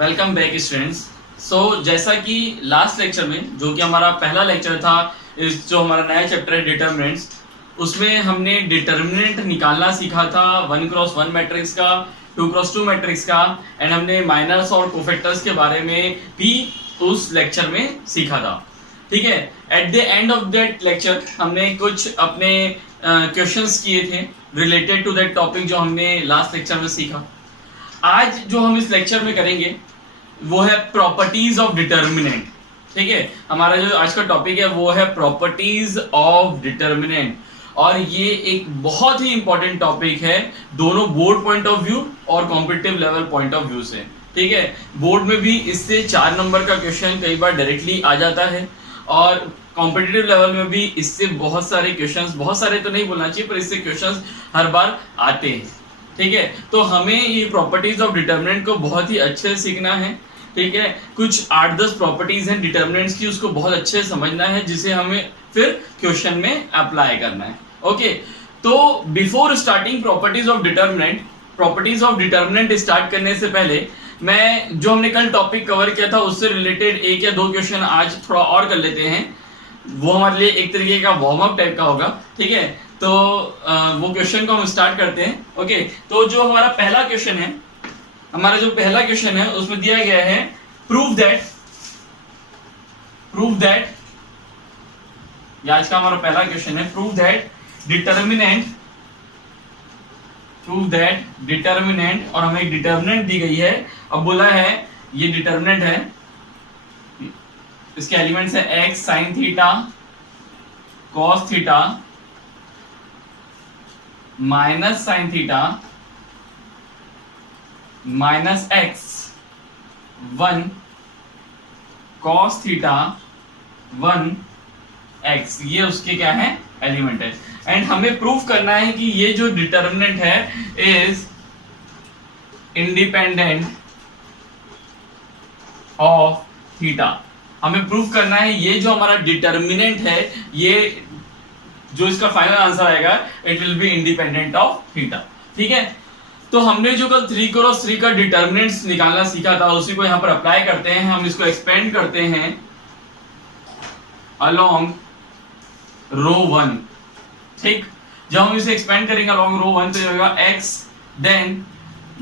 Welcome back students. सो जैसा कि last lecture में जो कि हमारा पहला लेक्चर था, इस जो हमारा नया चैप्टर है डिटर्मिनेंट्स, उसमें हमने डिटर्मिनेंट निकालना सीखा था 1x1 मैट्रिक्स का, 2x2 मैट्रिक्स का, एंड हमने माइनस और कोफैक्टर्स के बारे में भी उस लेक्चर में सीखा था। ठीक है, at the end of that lecture हमने कुछ अपने क्वेश्चंस किए थे रिलेटेड टू दैट टॉपिक जो हमने लास्ट लेक्चर में सीखा। आज जो हम इस लेक्चर में करेंगे वो है प्रॉपर्टीज ऑफ डिटर्मिनेंट। ठीक है, हमारा जो आज का टॉपिक है वो है प्रॉपर्टीज ऑफ डिटर्मिनेंट, और ये एक बहुत ही इंपॉर्टेंट टॉपिक है दोनों बोर्ड पॉइंट ऑफ व्यू और competitive level point of view से। ठीक है, बोर्ड में भी इससे 4 नंबर का क्वेश्चन कई बार डायरेक्टली आ जाता है, और कॉम्पिटिटिव लेवल में भी इससे बहुत सारे क्वेश्चंस, बहुत सारे तो नहीं बोलना चाहिए, पर इससे क्वेश्चंस हर बार आते हैं। ठीक है, तो हमें ये प्रॉपर्टीज ऑफ डिटर्मिनेंट को बहुत ही अच्छे से सीखना है। ठीक है, कुछ 8-10 प्रॉपर्टीज हैं डिटर्मिनेंट्स की, उसको बहुत अच्छे से समझना है, जिसे हमें फिर क्वेश्चन में अप्लाई करना है। ओके, तो before starting properties of determinant start करने से पहले मैं जो हमने कल टॉपिक कवर किया था उससे रिलेटेड 1 या 2 क्वेश्चन आज थोड़ा और कर लेते हैं। वो हमारे लिए एक तरीके का वार्म अप टाइप का होगा। ठीक है, तो वो क्वेश्चन को हम स्टार्ट करते हैं। ओके, तो जो हमारा पहला क्वेश्चन है, उसमें दिया गया है प्रूव दैट, आज का हमारा पहला क्वेश्चन है प्रूव दैट डिटर्मिनेंट, और हमें एक डिटर्मिनेंट दी गई है। अब बोला है ये डिटर्मिनेंट है, इसके एलिमेंट्स है x sin theta cos theta minus sine theta minus x 1 cos theta 1 x, ये उसके क्या है एलिमेंट है। एंड हमें प्रूफ करना है कि ये जो डिटर्मिनेंट है इज इंडिपेंडेंट ऑफ थीटा। हमें प्रूफ करना है ये जो हमारा डिटर्मिनेंट है, ये जो इसका फाइनल आंसर आएगा it will be independent of theta. ठीक है, तो हमने जो कल 3x3 का डिटर्मिनेंट्स निकालना सीखा था उसी को यहां पर अप्लाई करते हैं। हम इसको एक्सपेंड करते हैं अलोंग रो 1। ठीक, जब हम इसे एक्सपेंड करेंगे अलोंग रो 1 तो होगा x then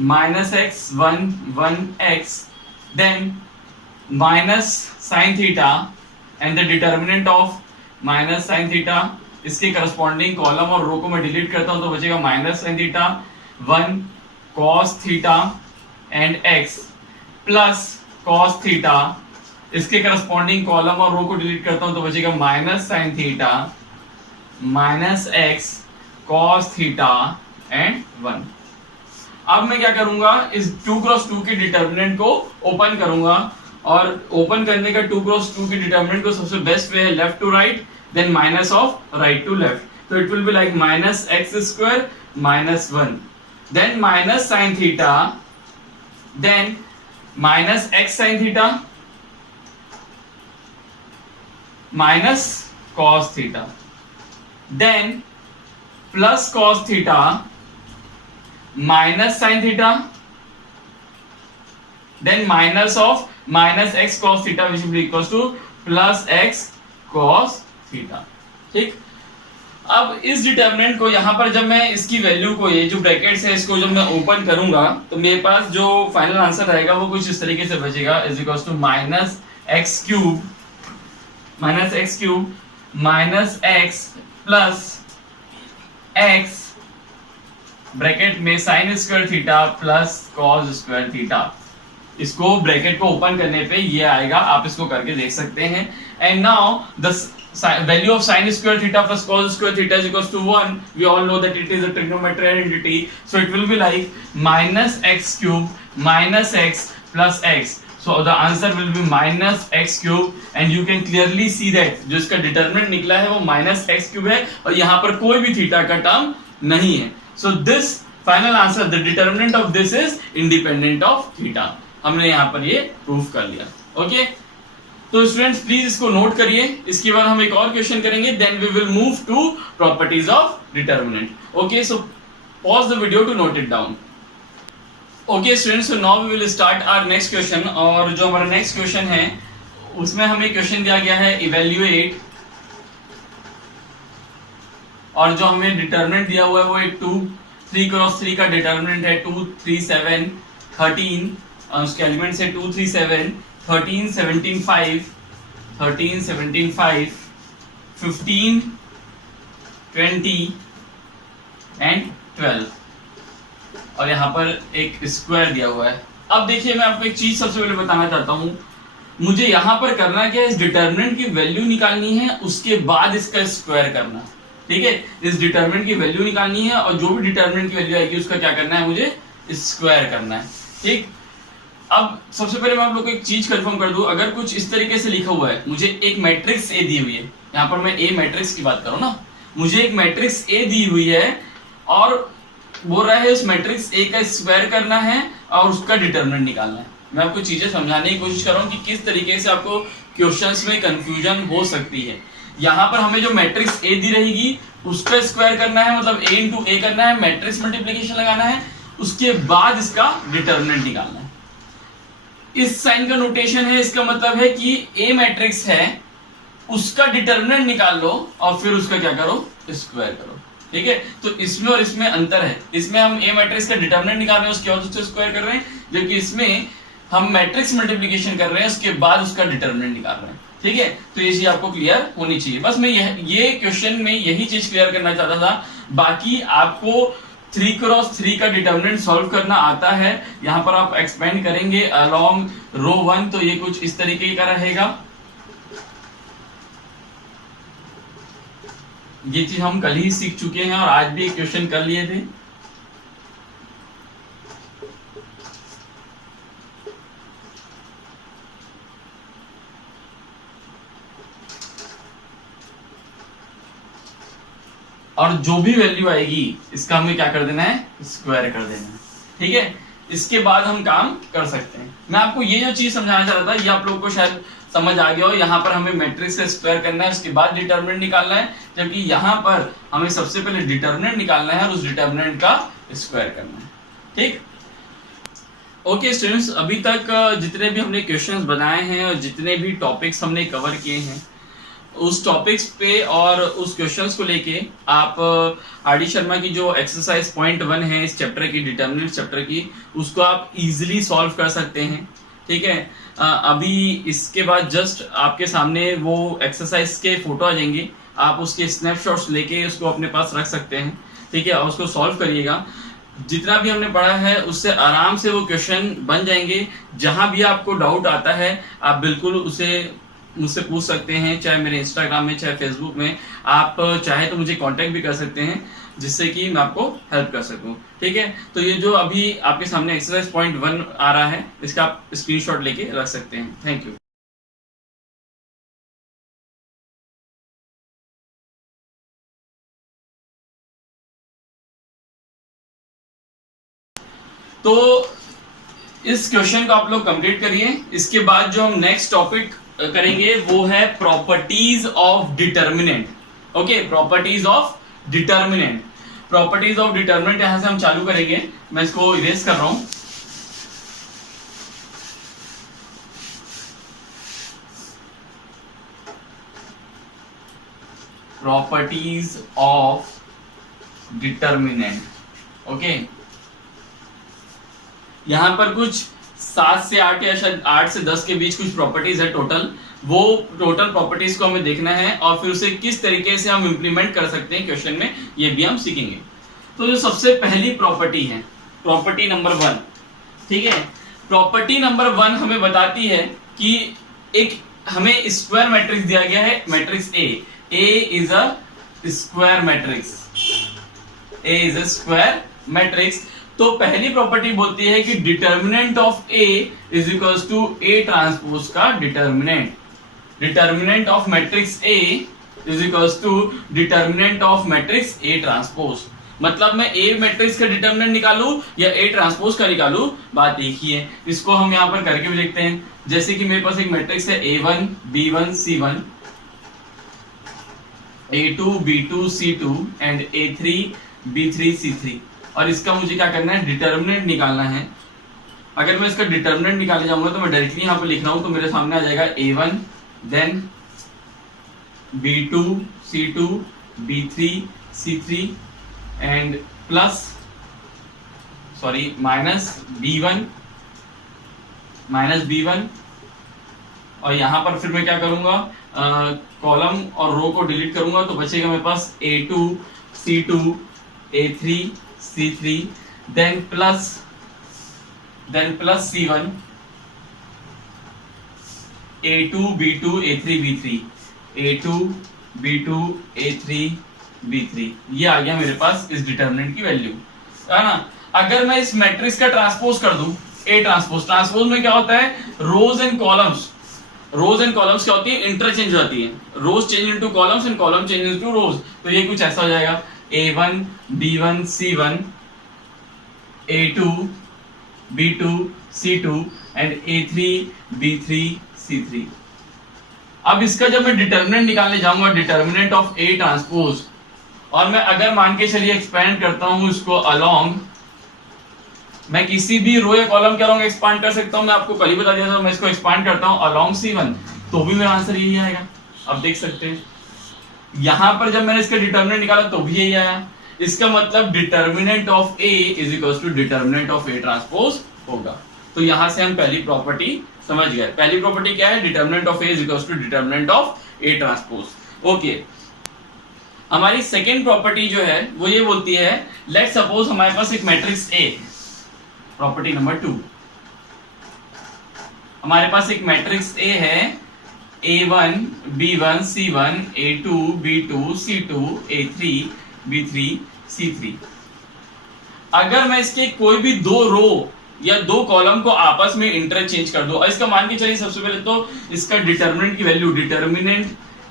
minus x 1 x then minus sine theta and the determinant of minus sine theta. इसके करस्पॉन्डिंग कॉलम और रो को मैं डिलीट करता हूं तो बचेगा minus sine theta 1 cos theta and x plus cos theta. इसके करस्पॉन्डिंग कॉलम और रो को डिलीट करता हूं तो बचेगा minus sine theta minus x cos theta and 1। अब मैं क्या करूंगा, इस 2x2 के डिटर्मिनेंट को ओपन करूंगा, और ओपन करने का 2x2 के डिटर्मिनेंट को सबसे बेस्ट वे है left to right then minus of right to left. तो it will be like minus x square minus 1 then minus sine theta then minus x sine theta minus cos theta then plus cos theta minus sine theta then minus of minus x cos theta which will be equals to plus x cos theta. ठीक, अब इस determinant को यहां पर जब मैं इसकी value को, ये जो ब्रैकेट्स है इसको जब मैं ओपन करूंगा तो मेरे पास जो फाइनल आंसर रहेगा वो कुछ इस तरीके से बचेगा is equals to minus x cube minus x plus x bracket में sine square theta plus cos square theta. इसको ब्रैकेट को ओपन करने पे ये आएगा, आप इसको करके देख सकते हैं। And now the value of sin square theta plus cos square theta is equals to 1. We all know that it is a trigonometric entity, so it will be like minus x cube minus x plus x. So the answer will be minus x cube, and you can clearly see that जो इसका determinant निकला है वो minus x cube है, और यहाँ पर कोई भी थीटा का टर्म नहीं है। So this final answer, the determinant of this is independent of theta. हमने यहाँ पर ये प्रूफ कर लिया। ओके, तो स्टूडेंट्स प्लीज इसको नोट करिए। इसके बाद हम एक और क्वेश्चन करेंगे, then we will move to properties of determinant. Okay, so pause the video to note it down. Okay students, now we will start our next question. और जो हमारा नेक्स्ट क्वेश्चन है उसमें हमें क्वेश्चन दिया गया है इवेल्युएट, और जो हमें डिटर्मिनेंट दिया हुआ है वो एक 2 3 क्रॉस 3 का डिटर्मिनेंट है 2 3 7 13, उसके एलिमेंट्स है 2 3 7 13 17 5 13 17 5 15 20 एंड 12, और यहाँ पर एक स्क्वायर दिया हुआ है। अब देखिए, मैं आपको एक चीज सबसे पहले बताना चाहता हूं, मुझे यहाँ पर करना क्या है, इस डिटर्मिनेंट की वैल्यू निकालनी है, उसके बाद इसका स्क्वायर करना। ठीक है, इस डिटर्मिनेंट की वैल्यू निकालनी है और जो भी डिटर्मिनेंट की वैल्यू आएगी उसका क्या करना है, मुझे स्क्वायर करना है। ठीक, अब सबसे पहले मैं आप लोग को एक चीज कंफर्म कर दूं, अगर कुछ इस तरीके से लिखा हुआ है, मुझे एक मैट्रिक्स ए दी हुई है, यहाँ पर मैं ए मैट्रिक्स की बात करूं ना, मुझे एक मैट्रिक्स ए दी हुई है और बोल रहा है उस मैट्रिक्स ए का स्क्वायर करना है और उसका डिटर्मिनेंट निकालना है। मैं आपको चीजें समझाने की कोशिश कर रहा हूँ कि किस तरीके से आपको क्वेश्चंस में कंफ्यूजन हो सकती है। यहाँ पर हमें जो मैट्रिक्स ए दी रहेगी उसका स्क्वायर करना है, मतलब ए इंटू ए करना है, मैट्रिक्स मल्टीप्लीकेशन लगाना है, उसके बाद इसका डिटर्मिनेंट निकालना है। इस साइन का नोटेशन है, इसका मतलब है कि ए मैट्रिक्स है उसका डिटर्मिनेंट निकाल लो और फिर उसका क्या करो, स्क्वायर करो। ठीक है, तो इसमें और इसमें अंतर है, इसमें हम ए मैट्रिक्स का डिटर्मिनेंट निकाल रहे हैं उसके बाद उससे स्क्वायर कर रहे हैं, जबकि इसमें हम मैट्रिक्स मल्टीप्लिकेशन कर रहे हैं उसके बाद उसका डिटर्मिनेंट निकाल रहे हैं। ठीक है, तो ये चीज आपको क्लियर होनी चाहिए। बस मैं ये क्वेश्चन में यही चीज क्लियर करना चाहता था, बाकी आपको 3 क्रॉस 3 का डिटर्मिनेंट सॉल्व करना आता है। यहाँ पर आप एक्सपेंड करेंगे अलोंग रो 1, तो ये कुछ इस तरीके का रहेगा। ये चीज हम कल ही सीख चुके हैं और आज भी एक क्वेश्चन कर लिए थे। और जो भी वैल्यू आएगी इसका हमें क्या कर देना है, स्क्वायर कर देना है। ठीक है, इसके बाद हम काम कर सकते हैं। मैं आपको ये जो चीज समझाना चाह रहा था ये आप लोगों को शायद समझ आ गया हो। यहाँ पर हमें मैट्रिक्स का स्क्वायर करना है, उसके बाद डिटर्मिनेंट निकालना है, जबकि यहाँ पर हमें सबसे पहले डिटर्मिनेंट निकालना है और उस डिटर्मिनेंट का स्क्वायर करना है। ठीक, ओके स्टूडेंट्स, अभी तक जितने भी हमने क्वेश्चंस बनाए हैं और जितने भी टॉपिक्स हमने कवर किए हैं उस टॉपिक्स पे और उस क्वेश्चंस को लेके आप आर.डी. शर्मा की जो एक्सरसाइज पॉइंट 1 है इस चैप्टर की, डिटर्मिनेंट चैप्टर की, उसको आप इजीली सॉल्व कर सकते हैं। ठीक है, अभी इसके बाद जस्ट आपके सामने वो एक्सरसाइज के फोटो आ जाएंगे, आप उसके स्नैपशॉट्स लेके उसको अपने पास रख सकते हैं। ठीक है, और उसको सॉल्व करिएगा। जितना भी हमने पढ़ा है उससे आराम से वो क्वेश्चन बन जाएंगे। जहां भी आपको डाउट आता है आप बिल्कुल उसे मुझसे पूछ सकते हैं, चाहे मेरे इंस्टाग्राम में चाहे फेसबुक में। आप चाहे तो मुझे कांटेक्ट भी कर सकते हैं जिससे कि मैं आपको हेल्प कर सकूं। ठीक है, तो ये जो अभी आपके सामने एक्सरसाइज पॉइंट 1 आ रहा है इसका आप स्क्रीनशॉट लेके रख सकते हैं। Thank you. तो इस क्वेश्चन को आप लोग कंप्लीट करिए। इसके बाद जो हम नेक्स्ट टॉपिक करेंगे वो है properties of determinant. Okay, properties of determinant. Properties of determinant यहां से हम चालू करेंगे। मैं इसको इरेज कर रहा हूं। Properties of determinant. ओके, यहां पर कुछ 7 से 8 या शायद 8 से 10 के बीच कुछ प्रॉपर्टीज है टोटल। वो टोटल प्रॉपर्टीज को हमें देखना है और फिर उसे किस तरीके से हम इंप्लीमेंट कर सकते हैं क्वेश्चन में, ये भी हम सीखेंगे। तो जो सबसे पहली प्रॉपर्टी है, प्रॉपर्टी नंबर 1। ठीक है, प्रॉपर्टी नंबर 1 हमें बताती है कि एक हमें स्क्वायर मैट्रिक्स दिया गया है, matrix a is a square matrix. A is a square matrix. तो पहली प्रॉपर्टी बोलती है कि determinant of a is equals to a transpose का determinant. Determinant of matrix a is equals to determinant of matrix a transpose. मतलब मैं ए matrix का determinant निकालू या ए ट्रांसपोज का निकालू, बात एक ही है। इसको हम यहां पर करके भी देखते हैं। जैसे कि मेरे पास एक मैट्रिक्स है A1 B1 C1, A2 B2 C2 and A3 B3 C3, और इसका मुझे क्या करना है, डिटर्मिनेंट निकालना है। अगर मैं इसका डिटर्मिनेंट निकालने जाऊंगा तो मैं डायरेक्टली यहाँ पे लिख रहा हूं, तो मेरे सामने आ जाएगा A1 then B2 C2 B3 C3 and plus minus B1 और यहाँ पर फिर मैं क्या करूंगा, कॉलम और रो को डिलीट करूंगा तो बचेगा मेरे पास A2 C2 A3 C3 then plus C1 A2 B2 A3 B3 A2 B2 A3 B3, ये आ गया मेरे पास इस डिटर्मिनेंट की वैल्यू, है ना। अगर मैं इस मैट्रिक्स का ट्रांसपोज कर दूं, A ट्रांसपोज में क्या होता है, रोज एंड कॉलम्स क्या होती है, इंटरचेंज हो जाती है, rows change into columns and column change into rows, तो ये कुछ ऐसा हो जाएगा A1 B1 C1 A2 B2 C2 and A3 B3 C3। अब इसका जब मैं डिटर्मिनेंट निकालने जाऊंगा, डिटर्मिनेंट ऑफ A ट्रांसपोज, और मैं अगर मान के चलिए एक्सपेंड करता हूं इसको अलोंग, मैं किसी भी रो या कॉलम के अलोंग एक्सपांड कर सकता हूं, मैं आपको कल ही बता दिया था, मैं इसको एक्सपांड करता हूं अलोंग C1 तो भी मेरा आंसर यही आएगा। अब देख सकते हैं यहां पर जब मैंने इसका डिटर्मिनेंट निकाला तो भी यही आया, इसका मतलब determinant of A is equal to determinant of A transpose होगा। तो यहां से हम पहली प्रॉपर्टी समझ गए। पहली प्रॉपर्टी क्या है, determinant of A is equal to determinant of A transpose. Okay, हमारी सेकेंड प्रॉपर्टी जो है वो ये बोलती है, लेट सपोज हमारे पास एक मैट्रिक्स A, प्रॉपर्टी नंबर 2, हमारे पास एक मैट्रिक्स A है A1 B1 C1 A2 B2 C2 A3 B3 C3। अगर मैं इसके कोई भी दो रो या दो कॉलम को आपस में इंटरचेंज कर दो, और इसका मान के चलिए सबसे पहले तो इसका डिटर्मिनेंट की value, determinant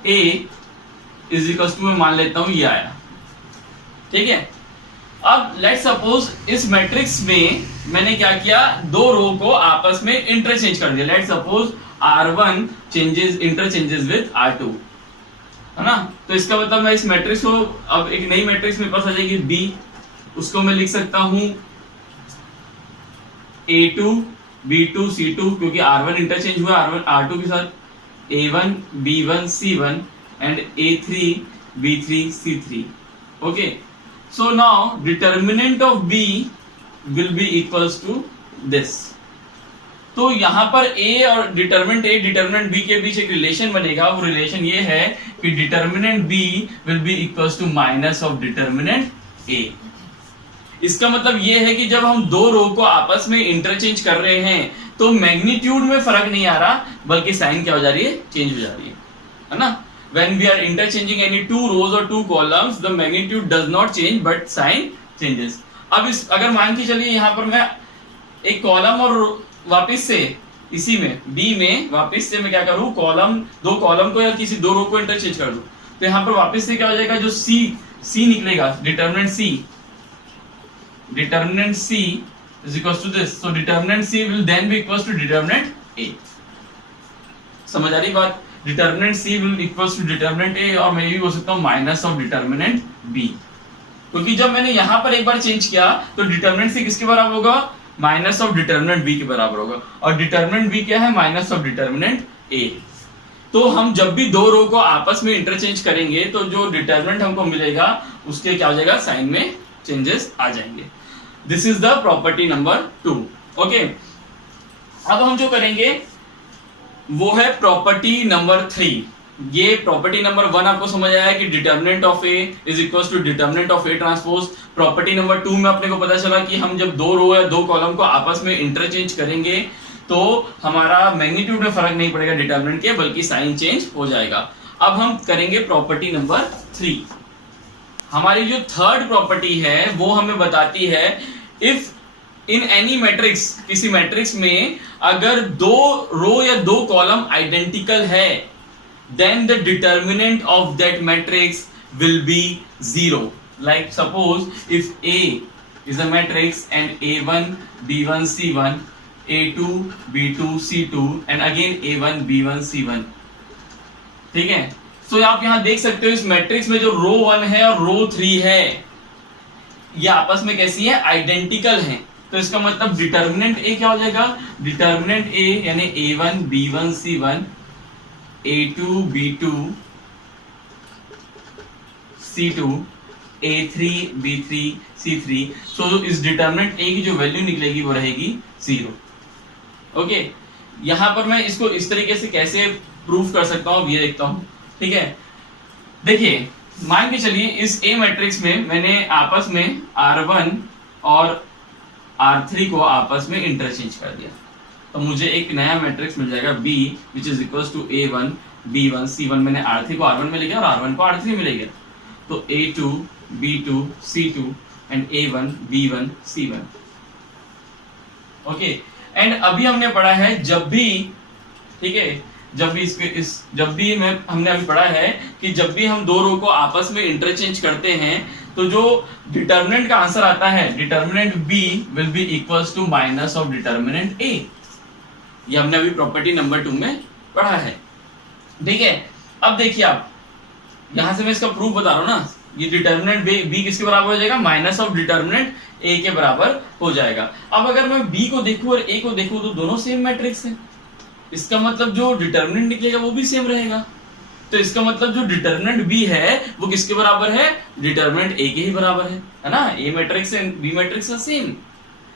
A is equal to मैं मान लेता हूं ये आया, ठीक है। अब लेट सपोज इस मैट्रिक्स में मैंने क्या किया, दो रो को आपस में इंटरचेंज कर दिया। Let suppose R1 interchanges with R2, है ना। तो इसका मतलब मैं इस मैट्रिक्स को, अब एक नई मैट्रिक्स मेरे पास आ जाएगी B, उसको मैं लिख सकता हूं A2 B2 C2, क्योंकि R1 इंटरचेंज हुआ R2 के साथ, A1 B1 C1 and A3 B3 C3। okay, so now determinant of B will be equals to this। तो यहां पर A और डिटर्मिनेंट B के बीच एक रिलेशन बनेगा, वो रिलेशन ये है कि determinant B will be equals to minus of determinant A। इसका मतलब ये है कि जब हम दो रो को आपस में इंटरचेंज कर रहे हैं तो मैग्नीट्यूड में फर्क नहीं आ रहा, बल्कि साइन क्या हो जा रही है, चेंज हो जा रही है ना। When we are interchanging any two rows or two columns, the magnitude does not change but sign changes। अब इस अगर मान के चलिए यहाँ पर मैं एक कॉलम और वापस से इसी में B में वापस से मैं क्या करूँ, दो कॉलम को या किसी दो रो को इंटरचेंज कर दूं, तो यहाँ पर वापस से क्या हो जाएगा, जो C निकलेगा, determinant C is equals to this, so determinant C will then be equals to determinant A। समझ आ रही बात, determinant C will equals to determinant A, और मैं ये भी बोल सकता हूँ माइनस ऑफ डिटर्मिनेंट B, क्योंकि जब मैंने यहाँ पर एक बार चेंज किया तो डिटर्मिनेंट C किसके बराबर होगा, माइनस ऑफ डिटर्मिनेंट B के बराबर होगा, और डिटर्मिनेंट B क्या है, माइनस ऑफ डिटर्मिनेंट A। तो हम जब भी दो रो को आपस में इंटरचेंज करेंगे तो जो डिटर्मिनेंट हमको मिलेगा उसके क्या हो जाएगा, साइन में चेंजेस आ जाएंगे। This is the property number 2। Okay, अब हम जो करेंगे वो है प्रॉपर्टी नंबर 3। ये प्रॉपर्टी नंबर 1 आपको समझ आया कि determinant of A is equals to determinant of A transpose. Property number 2 में अपने को पता चला कि हम जब दो रो या दो कॉलम को आपस में इंटरचेंज करेंगे तो हमारा मैग्नीट्यूड में फर्क नहीं पड़ेगा डिटर्मिनेंट के, बल्कि साइन चेंज हो जाएगा। अब हम करेंगे प्रॉपर्टी नंबर 3। हमारी जो थर्ड प्रॉपर्टी है वो हमें बताती है, इफ इन एनी मैट्रिक्स, किसी मैट्रिक्स में अगर दो रो या दो कॉलम आइडेंटिकल है, then the determinant of that matrix will be 0। like suppose if A is a matrix and A1 B1 C1 A2 B2 C2 and again A1 B1 C1, ठीक है। तो आप यहां देख सकते हो इस मैट्रिक्स में जो रो 1 है और रो 3 है ये आपस में कैसी है, आइडेंटिकल हैं। तो इसका मतलब डिटर्मिनेंट ए क्या हो जाएगा, डिटर्मिनेंट ए यानी A1 B1 C1 A2 B2 C2 A3 B3 C3। सो इस डिटर्मिनेंट ए की जो वैल्यू निकलेगी वो रहेगी 0। ओके, यहां पर मैं इसको इस तरीके से कैसे प्रूफ कर सकता हूं ये देखता हूं। ठीक है, देखिए मान के चलिए इस ए मैट्रिक्स में मैंने आपस में R1 और R3 को आपस में इंटरचेंज कर दिया, तो मुझे एक नया मैट्रिक्स मिल जाएगा B which is equals to A1 B1 C1। मैंने R3 को R1 में ले गया और R1 को R3 में ले गया, तो A2 B2 C2 and A1 B1 C1। Okay, and अभी हमने पढ़ा है जब भी, ठीक है, हमने अभी पढ़ा है कि जब भी हम दो रो को आपस में इंटरचेंज करते हैं तो जो डिटर्मिनेंट का आंसर आता है, determinant B will be equals to minus of determinant A। ये हमने अभी प्रॉपर्टी नंबर 2 में पढ़ा है। ठीक है, अब देखिए आप यहां से मैं इसका प्रूफ बता रहा हूं ना, ये डिटर्मिनेंट B किसके बराबर हो जाएगा, माइनस ऑफ डिटर्मिनेंट A के बराबर हो जाएगा। अब अगर मैं B को देखूं और A को देखूं तो दोनों सेम मैट्रिक्स है, इसका मतलब जो डिटर्मिनेंट निकलेगा वो भी सेम रहेगा। तो इसका मतलब जो डिटर्मिनेंट B है वो किसके बराबर है, डिटर्मिनेंट A के ही बराबर है ना। A matrix and B matrix are same,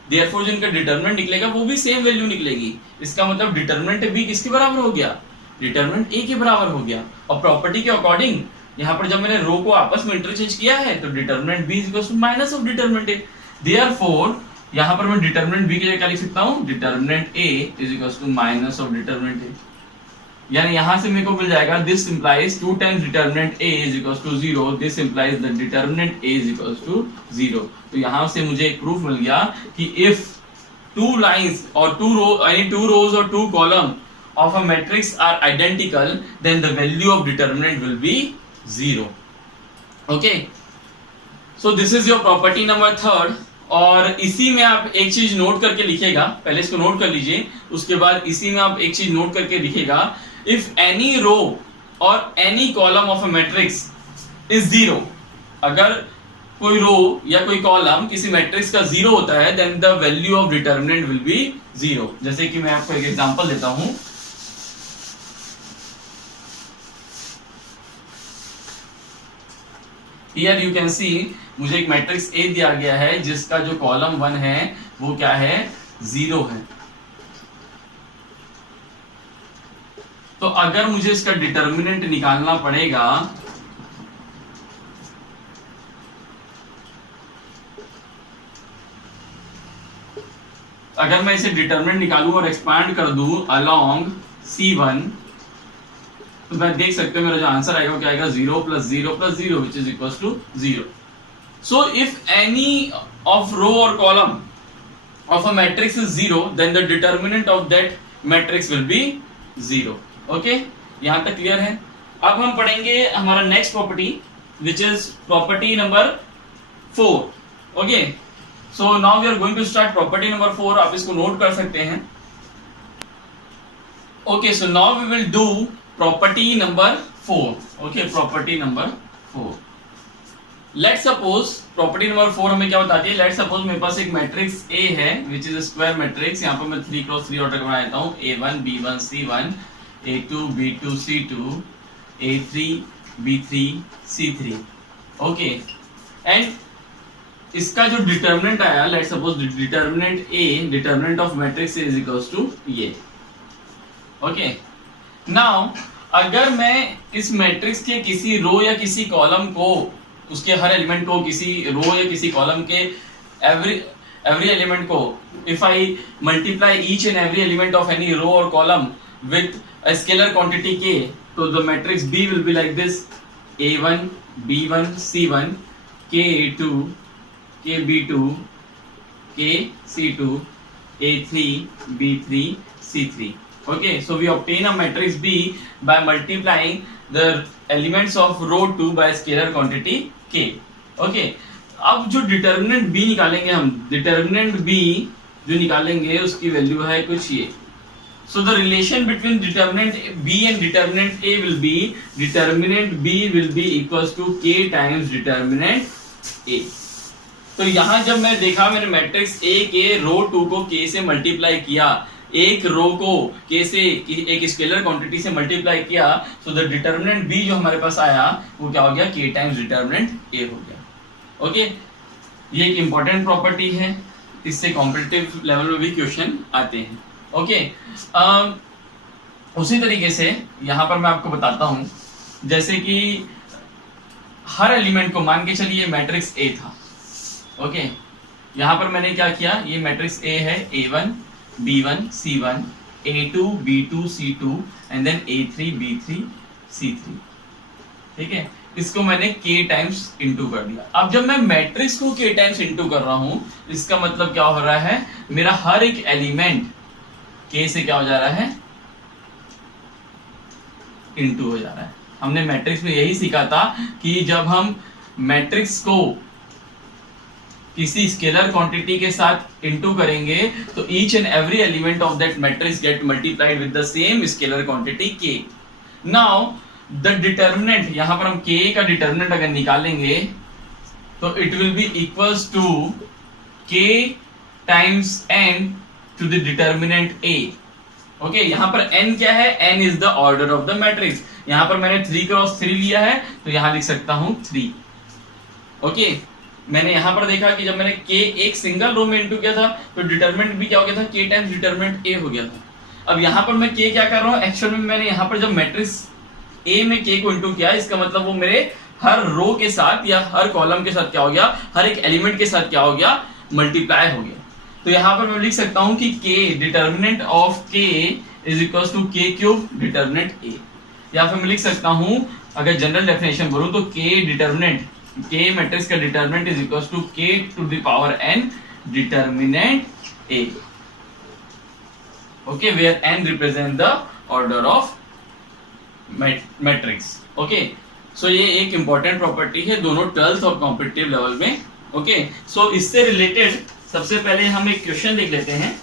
therefore जिनका डिटर्मिनेंट निकलेगा वो भी सेम वैल्यू निकलेगी। इसका मतलब डिटर्मिनेंट B किसके बराबर हो गया, डिटर्मिनेंट A के बराबर हो गया। और प्रॉपर्टी के अकॉर्डिंग यहाँ पर जब मैंने रो को आपस में इंटरचेंज किया है तो determinant B equals to minus of determinant A। Therefore यहाँ पर मैं डिटर्मिनेंट B के लिए क्या लिख सकता हूँ, determinant A is equals to minus of determinant A। यानी यहां से मेरे को मिल जाएगा this implies 2 times determinant A is equals to 0, this implies the determinant A is equals to 0। तो यहां से मुझे एक प्रूफ मिल गया कि इफ 2 लाइंस और 2 रो यानी 2 रोज और 2 column of a matrix are identical, then the value of determinant will be 0. Okay, so this is your property number 3rd। और इसी में आप एक चीज नोट करके लिखेगा, पहले इसको नोट कर लीजिए, उसके बाद इसी में आप एक चीज नोट करके लिखेगा, इफ एनी रो और any column of a matrix is 0, अगर कोई रो या कोई कॉलम किसी मैट्रिक्स का 0 होता है then the value of determinant will be 0। जैसे कि मैं आपको एक एग्जांपल देता हूं, Here you can see मुझे एक मैट्रिक्स A दिया गया है जिसका जो कॉलम 1 है वो क्या है, 0 है। तो अगर मुझे इसका डिटर्मिनेंट निकालना पड़ेगा अगर मैं इसे डिटर्मिनेंट निकालूं और एक्सपांड कर दूं अलोंग C1 तो मैं देख सकते हो मेरा जो आंसर आएगा वो क्या आएगा, 0 + 0 + 0 which is equals to 0। So if any of row or column of a matrix is 0 then the determinant of that matrix will be 0। Okay, यहां तक क्लियर है। अब हम पढ़ेंगे हमारा next property which is property number 4। Okay, so now we are going to start property number 4। आप इसको note कर सकते हैं। Okay, so now we will do property number 4। Okay, property number 4। Let's suppose property number 4 हमें क्या बताती है, let's suppose मेरे पास एक मैट्रिक्स A है which is a square matrix। यहाँ पर मैं 3x3 ऑर्डर बना देता हूँ, A1 B1 C1 A2 B2 C2 A3 B3 C3। Okay, and इसका जो डिटर्मिनेंट आया, let's suppose determinant A, determinant of matrix A is equals to ये। ओके, नाउ अगर मैं इस मैट्रिक्स के किसी रो या किसी कॉलम को, उसके हर एलिमेंट को, किसी रो या किसी कॉलम के एवरी एलिमेंट को, if I multiply each and every element of any row और column with a scalar quantity k, तो the matrix B will be like this, A1 B1 C1 K2 KB2 KC2 A3 B3 C3। Okay, so we obtain a matrix B by multiplying the elements of row 2 by scalar quantity k। Okay, अब जो determinant B निकालेंगे हम, determinant B जो निकालेंगे उसकी value है कुछ ये। So the relation between determinant B and determinant A will be, determinant B will be equals to k times determinant A। तो यहाँ जब मैं देखा, मैंने मैट्रिक्स ए के रो 2 को के से मल्टीप्लाई किया, एक रो को के से एक स्केलर क्वांटिटी से मल्टीप्लाई किया, तो द डिटर्मिनेंट बी जो हमारे पास आया वो क्या हो गया, के टाइम्स डिटर्मिनेंट ए हो गया। ओके, ये एक इंपॉर्टेंट प्रॉपर्टी है, इससे कॉम्पिटिटिव लेवल में भी क्वेश्चन आते हैं। ओके, उसी तरीके से यहाँ पर मैं आपको बताता हूँ, जैसे कि हर एलिमेंट को मान के चलिए मैट्रिक्स ए था। ओके, यहाँ पर मैंने क्या किया, ये मैट्रिक्स ए है, A1 B1 C1 A2 B2 C2 and then A3 B3 C3। ठीक है, इसको मैंने k टाइम्स इंटू कर दिया। अब जब मैं मैट्रिक्स को k टाइम्स इंटू कर रहा हूं, इसका मतलब क्या हो रहा है, मेरा हर एक एलिमेंट k से क्या हो जा रहा है, इंटू हो जा रहा है। हमने मैट्रिक्स में यही सीखा था कि जब हम मैट्रिक्स को किसी स्केलर क्वांटिटी के साथ इंटू करेंगे तो each and every element of that matrix get multiplied with the same scalar quantity k। Now the determinant, यहां पर हम k का डिटर्मिनेंट अगर निकालेंगे तो it will be equals to k times n to the determinant a। Okay, यहां पर n क्या है, n is the order of the matrix. यहां पर मैंने 3 क्रॉस 3 लिया है तो यहां लिख सकता हूं 3। ओके, मैंने यहां पर देखा कि जब मैंने k एक सिंगल रो में इंटू किया था तो डिटर्मिनेंट भी क्या हो गया था, k टाइम्स डिटर्मिनेंट a हो गया था। अब यहां पर मैं k क्या कर रहा हूं, एक्चुअल में मैंने यहां पर जब मैट्रिक्स a में k को इंटू किया, इसका मतलब वो मेरे हर रो के साथ या हर कॉलम के साथ क्या हो गया, हर एक एलिमेंट के साथ क्या हो गया, मल्टीप्लाई हो गया। तो यहां पर मैं लिख सकता हूं कि k determinant of k is equals to k cube determinant a, या फिर मैं लिख सकता हूं अगर जनरल डेफिनेशन बोलूं तो k डिटर्मिनेंट, k मैट्रिक्स का determinant is equals to k to the power n determinant a। Okay, where n represent the order of matrix. Okay, so ये एक इंपॉर्टेंट प्रॉपर्टी है दोनों 12th और कॉम्पिटिटिव लेवल में। Okay, so इससे related सबसे पहले हम एक क्वेश्चन देख लेते हैं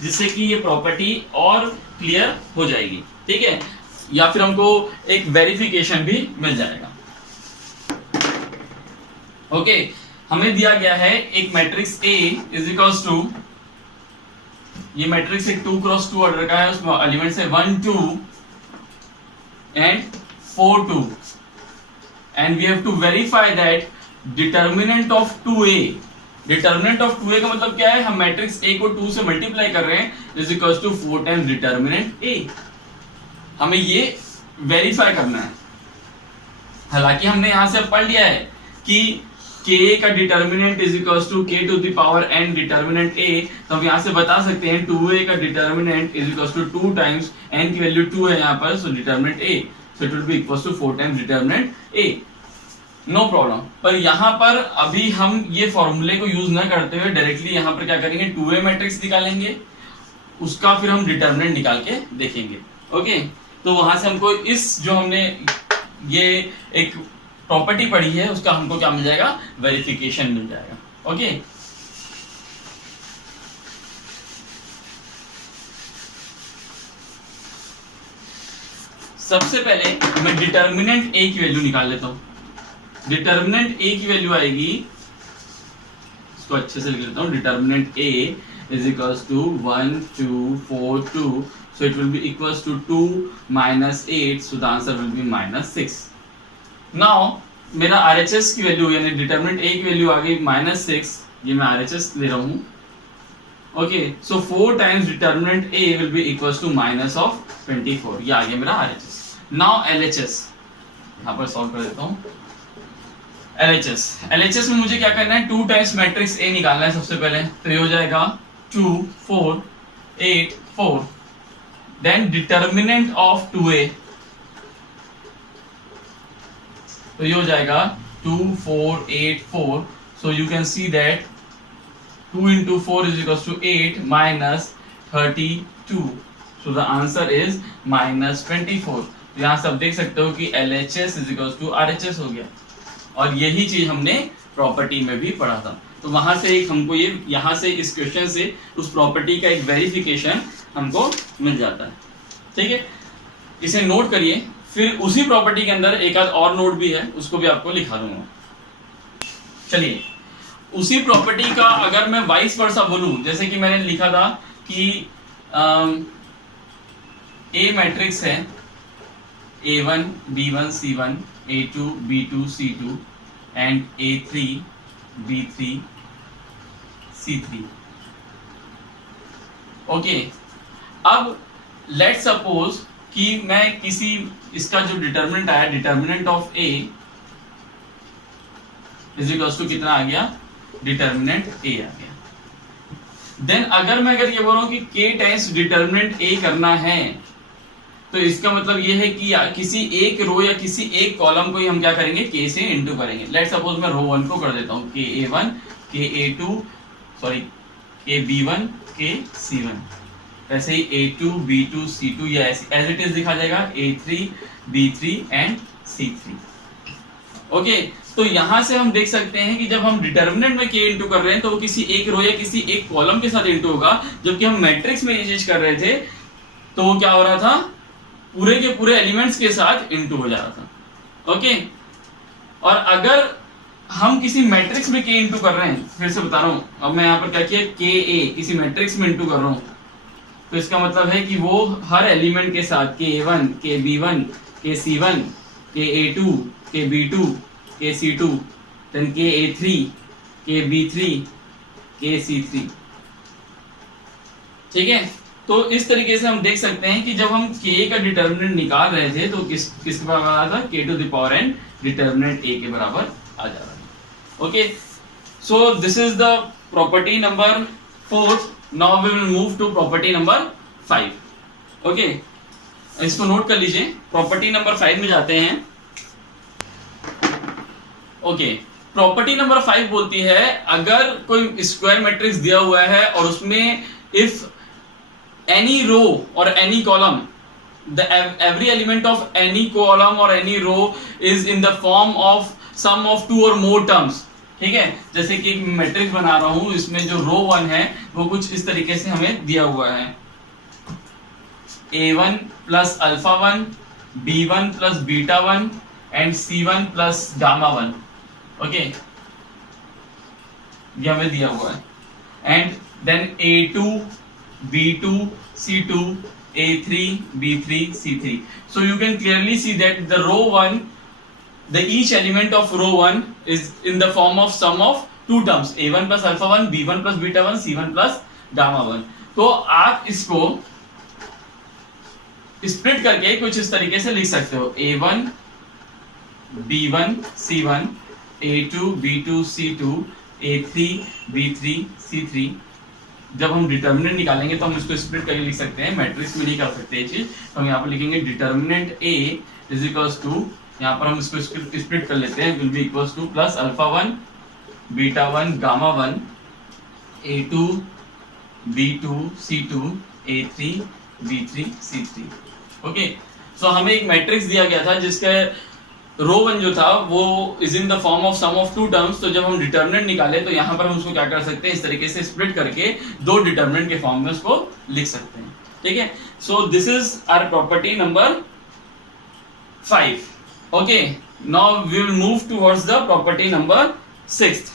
जिससे कि ये प्रॉपर्टी और क्लियर हो जाएगी। ठीक है, या फिर हमको एक वेरिफिकेशन भी मिल जाएगा। ओके, हमें दिया गया है एक matrix A is equals to, ये मैट्रिक्स एक 2 क्रॉस 2 ऑर्डर का है, उसमें एलिमेंट्स है 1 2 and 4 2 and we have to verify that determinant of 2a, determinant of 2a का मतलब क्या है, हम मैट्रिक्स A को 2 से मल्टीप्लाई कर रहे हैं, is equals to 4 times determinant A। हमें ये वेरीफाई करना है। हालांकि हमने यहां से पढ़ लिया है कि k का determinant is equals to k to the power n determinant a, तो हम यहां से बता सकते हैं 2a का determinant is equals to 2 times n की वैल्यू 2 है यहां पर, so determinant a, so it will be equals to 4 times determinant a। No problem, पर यहां पर अभी हम ये फॉर्मूले को यूज ना करते हुए डायरेक्टली यहां पर क्या करेंगे, 2a मैट्रिक्स निकालेंगे, उसका फिर हम डिटर्मिनेंट निकाल के देखेंगे। ओके, तो वहां से हमको इस जो हमने ये एक प्रॉपर्टी पढ़ी है उसका हमको क्या मिल जाएगा, वेरिफिकेशन मिल जाएगा। ओके, सबसे पहले मैं डिटर्मिनेंट a की वैल्यू निकाल लेता हूं। डिटर्मिनेंट a की वैल्यू आएगी, इसको अच्छे से लिख लेता हूं, determinant a is equals to 1 2 4 2, so it will be equals to 2 minus 8, so the answer will be minus 6। now मेरा RHS की वैल्यू यानी डिटर्मिनेंट a की वैल्यू आ गई -6, ये मैं RHS ले रहा हूं। Okay, so 4 times determinant a will be equals to minus of 24, ये आ गया मेरा RHS। now LHS यहाँ पर सॉल्व कर देता हूँ। LHS में मुझे क्या करना है, 2 टाइम्स मैट्रिक्स A निकालना है सबसे पहले, तो ये हो जाएगा 2 4 8 4, देन डिटर्मिनेंट ऑफ 2a, तो ये हो जाएगा 2 4 8 4, so you can see that 2 into 4 is equals to 8 minus 32, so the answer is minus 24। तो यहाँ से आप देख सकते हो कि LHS is equals to RHS हो गया, और यही चीज हमने प्रॉपर्टी में भी पढ़ा था। तो वहां से एक हमको ये यहाँ से इस क्वेश्चन से उस प्रॉपर्टी का एक वेरिफिकेशन हमको मिल जाता है। ठीक है, इसे नोट करिए, फिर उसी प्रॉपर्टी के अंदर एक आध और नोट भी है, उसको भी आपको लिखा दूंगा। चलिए, उसी प्रॉपर्टी का अगर मैं वाइस वर्सा बोलूं, जैसे कि मैंने लिखा था कि ए मैट्रिक्स है A1 B1 C1 A2 B2 C2 and A3 B3 C3। Okay, अब लेट सपोज कि मैं किसी इसका जो डिटर्मिनेंट आया, determinant of A is equals to कितना आ गया, डिटर्मिनेंट A आ गया। देन अगर ये बोल रहा हूं कि K टाइम्स डिटर्मिनेंट A करना है, तो इसका मतलब ये है कि किसी एक रो या किसी एक कॉलम को ही हम क्या करेंगे, K से इंटू करेंगे। लेट सपोज मैं रो 1 को कर देता हूं KA1 KA2 sorry KB1 KC1, ऐसे ही A2 B2 C2 या एज इट इज लिखा जाएगा A3 B3 and C3। Okay, तो यहां से हम देख सकते हैं कि जब हम डिटर्मिनेंट में K इंटू कर रहे हैं तो वो किसी एक रो या किसी एक कॉलम के साथ इंटू होगा, जबकि हम मैट्रिक्स में ये चीज कर रहे थे तो वो क्या हो रहा था, पूरे के पूरे एलिमेंट्स के साथ इंटू हो जा रहा था। ओके, और अगर हम किसी मैट्रिक्स में K इंटू कर रहे हैं, फिर से बता रहा हूं, अब मैं यहाँ पर क्या किया, KA किसी मैट्रिक्स में इंटू कर रहा हूं, तो इसका मतलब है कि वो हर एलिमेंट के साथ KA1 KB1 KC1 KA2 KB2 KC2 then KA3 KB3 KC3। ठीक है, तो इस तरीके से हम देख सकते हैं कि जब हम K का डिटर्मिनेंट निकाल रहे थे तो किसके बराबर आ रहा था, K to the power n determinant A के बराबर आ जा रहा है। Okay, so this is the property number 4। Now we will move to property number 5। Okay, इसको नोट कर लीजिए, प्रॉपर्टी नंबर 5 में जाते हैं। ओके, प्रॉपर्टी नंबर 5 बोलती है अगर कोई स्क्वायर मैट्रिक्स दिया हुआ है और उसमें if any row or any column, every element of any column or any row is in the form of sum of two or more terms। ठीक है, जैसे कि एक मैट्रिक्स बना रहा हूं, इसमें जो रो 1 है वो कुछ इस तरीके से हमें दिया हुआ है, A1 plus alpha 1 B1 plus beta 1 and C1 plus gamma 1। Okay, ये हमें दिया हुआ है, and then A2 B2 C2 A3 B3 C3। So you can clearly see that the row 1, each element of row 1 is in the form of sum of two terms, A1 plus alpha 1 B1 plus beta 1 C1 plus gamma 1। तो आप इसको split करके कुछ इस तरीके से लिख सकते हो, A1 B1 C1 A2 B2 C2 A3 B3 C3। जब हम डिटर्मिनेंट निकालेंगे तो हम इसको स्प्लिट करके लिख सकते हैं, मैट्रिक्स में नहीं कर सकते ये चीज, तो हम यहाँ पर लिखेंगे determinant A is equals to, यहाँ पर हम इसको स्प्लिट कर लेते हैं, will be equals to plus alpha 1 beta 1 gamma 1 A2 B2 C2 A3 B3 C3। Okay, so हमें एक मैट्रिक्स दिया गया था जिसका रो 1 जो था वो is in the form of sum of two terms. तो जब हम डिटर्मिनेंट निकाले तो यहाँ पर हम उसको क्या कर सकते हैं, इस तरीके से स्प्लिट करके दो डिटर्मिनेंट के फॉर्म में उसको लिख सकते हैं। ठीक है, so this is our property number 5। Okay, now we will move towards the property number 6।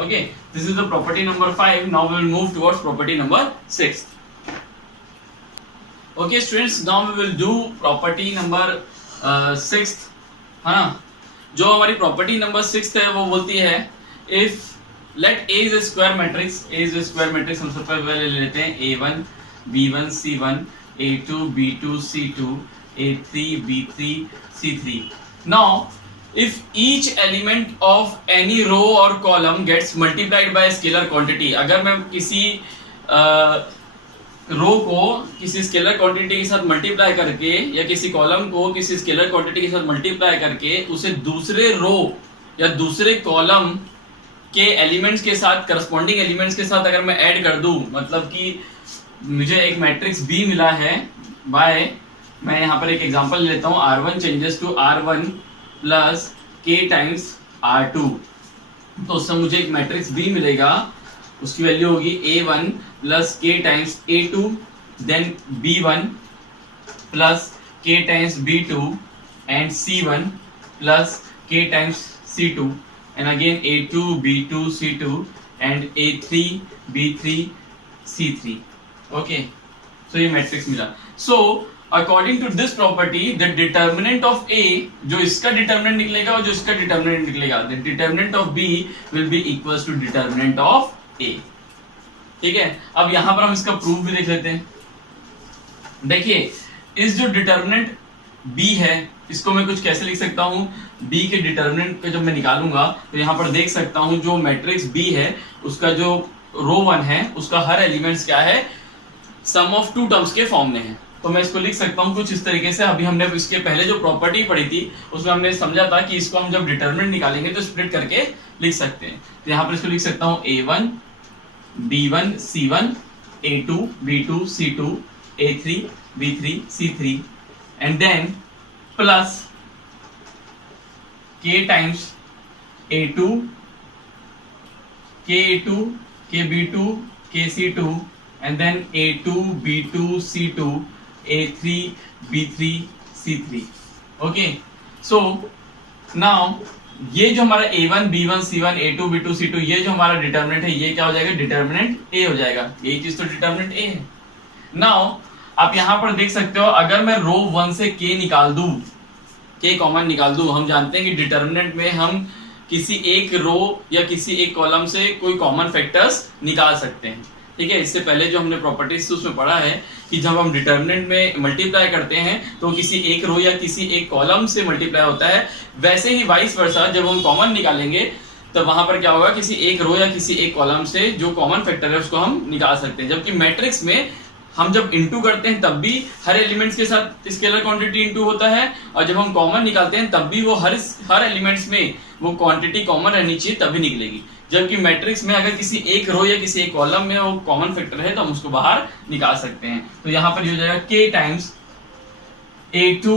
Okay, this is the property number 5, now we will move towards property number 6। Okay students, now we will do property number 6, है ना। जो हमारी property number 6 है वो बोलती है if late A is a square matrix, A is a square matrix हम सबसे पहले ले लेते हैं A1 B1 C1 A2 B2 C2 A3 B3 C3। Now if each element of any row or column gets multiplied by scalar quantity, अगर मैं किसी रो को किसी स्केलर क्वांटिटी के साथ मल्टीप्लाई करके या किसी कॉलम को किसी स्केलर क्वांटिटी के साथ मल्टीप्लाई करके उसे दूसरे रो या दूसरे कॉलम के एलिमेंट्स के साथ, करस्पॉन्डिंग एलिमेंट्स के साथ अगर मैं ऐड कर दूं, मतलब कि मुझे एक मैट्रिक्स B मिला है बाय, मैं यहाँ पर एक एग्जांपल लेता हूँ, R1 changes to R1 plus K times R2, तो उससे मुझे एक मैट्रिक्स B मिलेगा, उसकी वैल्यू होगी A1 plus K times A2 then B1 plus K times B2 and C1 plus K times C2 and again A2 B2 C2 and A3 B3 C3. Okay, so ये matrix मिला. So according to this property the determinant of a, जो इसका determinant निकलेगा और जो इसका determinant निकलेगा, the determinant of b will be equals to determinant of a. ठीक है, अब यहां पर हम इसका प्रूफ भी देख लेते हैं. देखिए, इस जो डिटर्मिनेंट बी है इसको मैं कुछ कैसे लिख सकता हूं. बी के डिटर्मिनेंट को जब मैं निकालूंगा तो यहां पर देख सकता हूं जो मैट्रिक्स बी है उसका जो रो 1 है उसका हर एलिमेंट्स क्या है, सम ऑफ टू टर्म्स के फॉर्म में है. तो मैं इसको लिख सकता हूं कुछ इस तरीके से. अभी हमने इसके पहले जो प्रॉपर्टी पढ़ी थी उसमें हमने समझा था कि इसको हम जब डिटरमिनेंट निकालेंगे तो स्प्लिट करके लिख सकते हैं. तो यहाँ पर इसको लिख सकता हूं A1 B1 C1 A2 B2 C2 A3 B3 C3 and then plus K times A2 K2 KB2 KC2 and then A2 B2 C2 A3 B3 C3. Okay, so now ये जो हमारा A1 B1 C1 A2 B2 C2 ये जो हमारा determinant है ये क्या हो जाएगा, डिटर्मिनेंट A हो जाएगा. यही चीज तो डिटर्मिनेंट A है. नाउ आप यहां पर देख सकते हो अगर मैं रो 1 से K निकाल दूं, K कॉमन निकाल दूं, हम जानते हैं कि डिटर्मिनेंट में हम किसी एक रो या किसी एक कॉलम से कोई कॉमन फैक्टर्स निकाल सकते हैं. ठीक है, इससे पहले जो हमने प्रॉपर्टीज उसमें पढ़ा है कि जब हम डिटर्मिनेंट में मल्टीप्लाई करते हैं तो किसी एक रो या किसी एक कॉलम से मल्टीप्लाई होता है. वैसे ही वाइस वर्सा जब हम कॉमन निकालेंगे तो वहां पर क्या होगा, किसी एक रो या किसी एक कॉलम से जो कॉमन फैक्टर है उसको हम निकाल सकते हैं. जबकि मैट्रिक्स में हम जब इनटू करते हैं तब भी हर एलिमेंट्स के साथ स्केलर क्वांटिटी इनटू होता है, और जब हम कॉमन निकालते हैं तब भी वो हर एलिमेंट्स में वो क्वांटिटी कॉमन रहनी चाहिए तभी निकलेगी. जबकि मैट्रिक्स में अगर किसी एक रो या किसी एक कॉलम में वो कॉमन फैक्टर है तो हम उसको बाहर निकाल सकते हैं. तो यहां पर ये हो जाएगा K times A2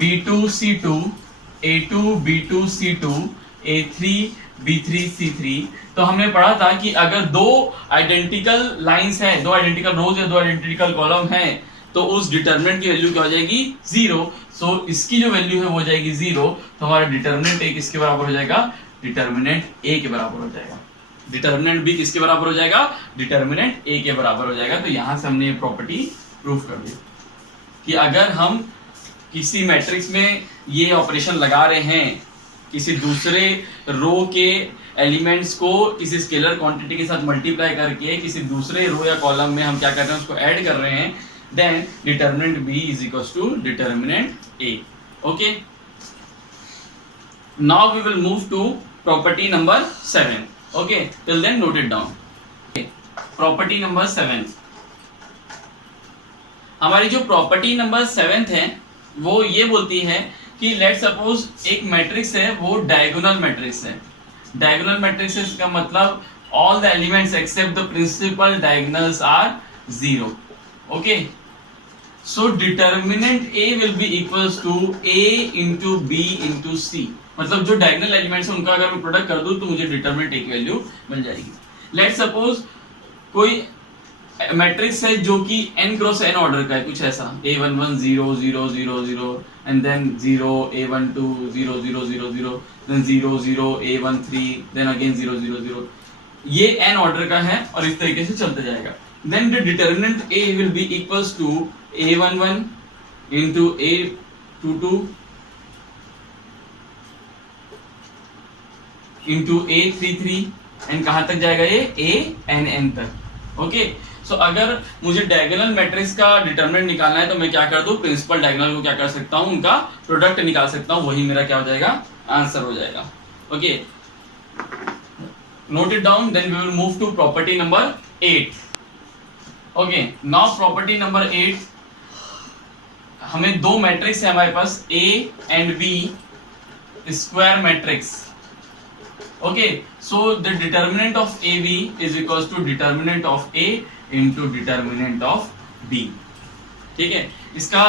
B2 C2 A2 B2 C2 A3 B3 C3. तो हमने पढ़ा था कि अगर दो आइडेंटिकल लाइंस हैं, दो आइडेंटिकल रोज या दो आइडेंटिकल कॉलम हैं तो उस डिटर्मिनेंट की वैल्यू क्या हो जाएगी, 0. सो इसकी जो वैल्यू है वो हो जाएगी 0. तो हमारा डिटर्मिनेंट A किसके बराबर हो जाएगा, डिटर्मिनेंट A के बराबर हो जाएगा. डिटर्मिनेंट B किसके बराबर हो जाएगा, डिटर्मिनेंट A के बराबर हो जाएगा. तो यहां से हमने ये प्रॉपर्टी प्रूफ कर दी कि अगर हम किसी मैट्रिक्स में ये ऑपरेशन लगा रहे हैं, किसी दूसरे रो के एलिमेंट्स को किसी स्केलर क्वांटिटी के साथ मल्टीप्लाई करके किसी दूसरे रो या कॉलम में हम क्या कर रहे हैं उसको ऐड कर रहे हैं, then determinant B is equal to determinant A. Okay, now we will move to property number 7. Okay, till then note it down. Property number 7, हमारी जो प्रॉपर्टी नंबर 7 है वो ये बोलती है कि लेट सपोज एक मैट्रिक्स है वो डायगोनल मैट्रिक्स है. डायगोनल मैट्रिक्स का मतलब all the elements except the principal diagonals are 0. Okay, so determinant A will be equals to A into B into C. मतलब जो डायगोनल एलिमेंट्स है उनका अगर मैं प्रोडक्ट कर दूं तो मुझे डिटर्मिनेंट A की वैल्यू मिल जाएगी. लेट सपोज कोई मैट्रिक्स है जो कि n क्रॉस n ऑर्डर का है, कुछ ऐसा A11 0 0 0 0 एंड देन 0 A12 0 0 0 0 देन 0 0 A13 देन अगेन 0 0 0. ये n ऑर्डर का है और इस तरीके से चलते जाएगा. Then the determinant A will be equals to A11 into A22 into A33 and कहां तक जाएगा ये ANN तक. ओके, सो अगर मुझे डायगोनल मैट्रिक्स का डिटर्मिनेंट निकालना है तो मैं क्या कर दूं, प्रिंसिपल डायगोनल को क्या कर सकता हूं, उनका प्रोडक्ट निकाल सकता हूं, वही मेरा क्या हो जाएगा, आंसर हो जाएगा. Okay, note it down. Then we will move to property number 8. Okay, now property number 8, हमें दो मैट्रिक्स है हमारे पास A and B square matrix. Okay, so the determinant of AB is equals to determinant of A into determinant of B. ठीक है, इसका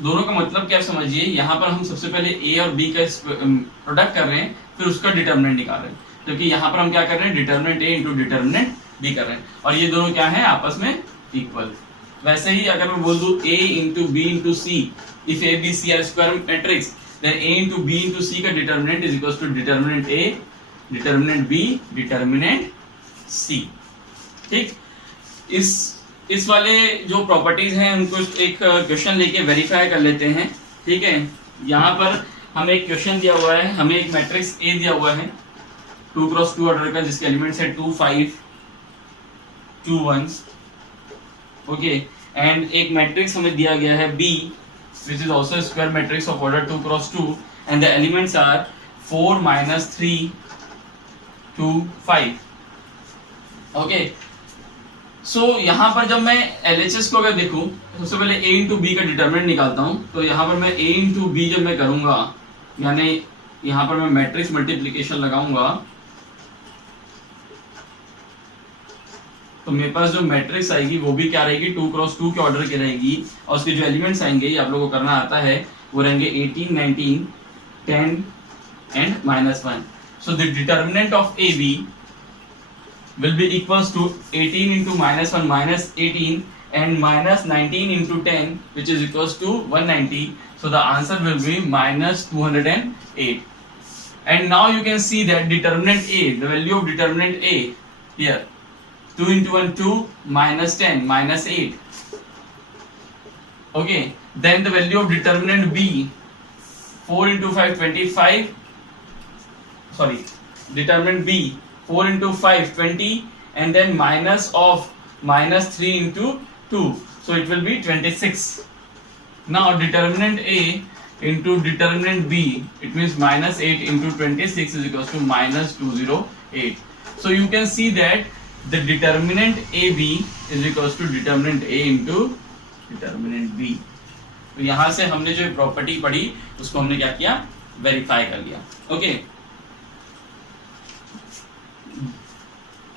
दोनों का मतलब क्या समझिए. यहाँ पर हम सबसे पहले A और B का प्रोडक्ट कर रहे हैं, फिर उसका डिटर्मिनेंट निकाल रहे हैं. क्योंकि यहाँ पर हम क्या कर रहे हैं, determinant A into determinant B कर रहे हैं, और ये दोनों क्या है, आपस में इक्वल. वैसे ही अगर मैं बोल दूं A into B into C, if A B C are square matrix, then A into B into C का determinant is equal to determinant A determinant b, determinant c. ठीक, इस वाले जो प्रॉपर्टीज हैं उनको एक क्वेश्चन लेके वेरीफाई कर लेते हैं। ठीक है, यहाँ पर हमें एक क्वेश्चन दिया हुआ है, हमें एक मैट्रिक्स ए दिया हुआ है 2x2 ऑर्डर का, जिसके एलिमेंट्स है 2 5 2 1। ओके, एंड एक मैट्रिक्स हमें दिया गया है b which is also square matrix of order 2x2 and the elements are 4 -3 2 5। Okay, so यहाँ पर जब मैं LHS को अगर देखूं तो सबसे पहले a इंटू बी का डिटर्मिनेंट निकालता हूं। तो यहाँ पर मैं a इंटू बी जब मैं करूंगा, यानी यहाँ पर मैं मैट्रिक्स मल्टीप्लिकेशन लगाऊंगा, तो मेरे पास जो मैट्रिक्स आएगी वो भी क्या रहेगी, 2x2 के ऑर्डर की रहेगी, और उसके जो एलिमेंट्स आएंगे आप लोगों को करना आता है, वो रहेंगे 18 19 10 and -1। So the determinant of AB will be equals to 18 into -1 minus 18 and minus 19 into 10, which is equals to 190. So the answer will be minus 208. And now you can see that determinant A, the value of determinant A here, 2 into 1 2 minus 10 minus 8. Okay, then the value of determinant B, 4 into 5 25. Sorry, determinant B, 4 into 5 20, and then minus of minus 3 into 2, so it will be 26. Now determinant A into determinant B, it means minus 8 into 26 is equals to minus 208. So you can see that the determinant AB is equals to determinant A into determinant B. तो यहाँ से हमने जो property पढ़ी उसको हमने क्या किया, वेरीफाई कर लिया। ओके,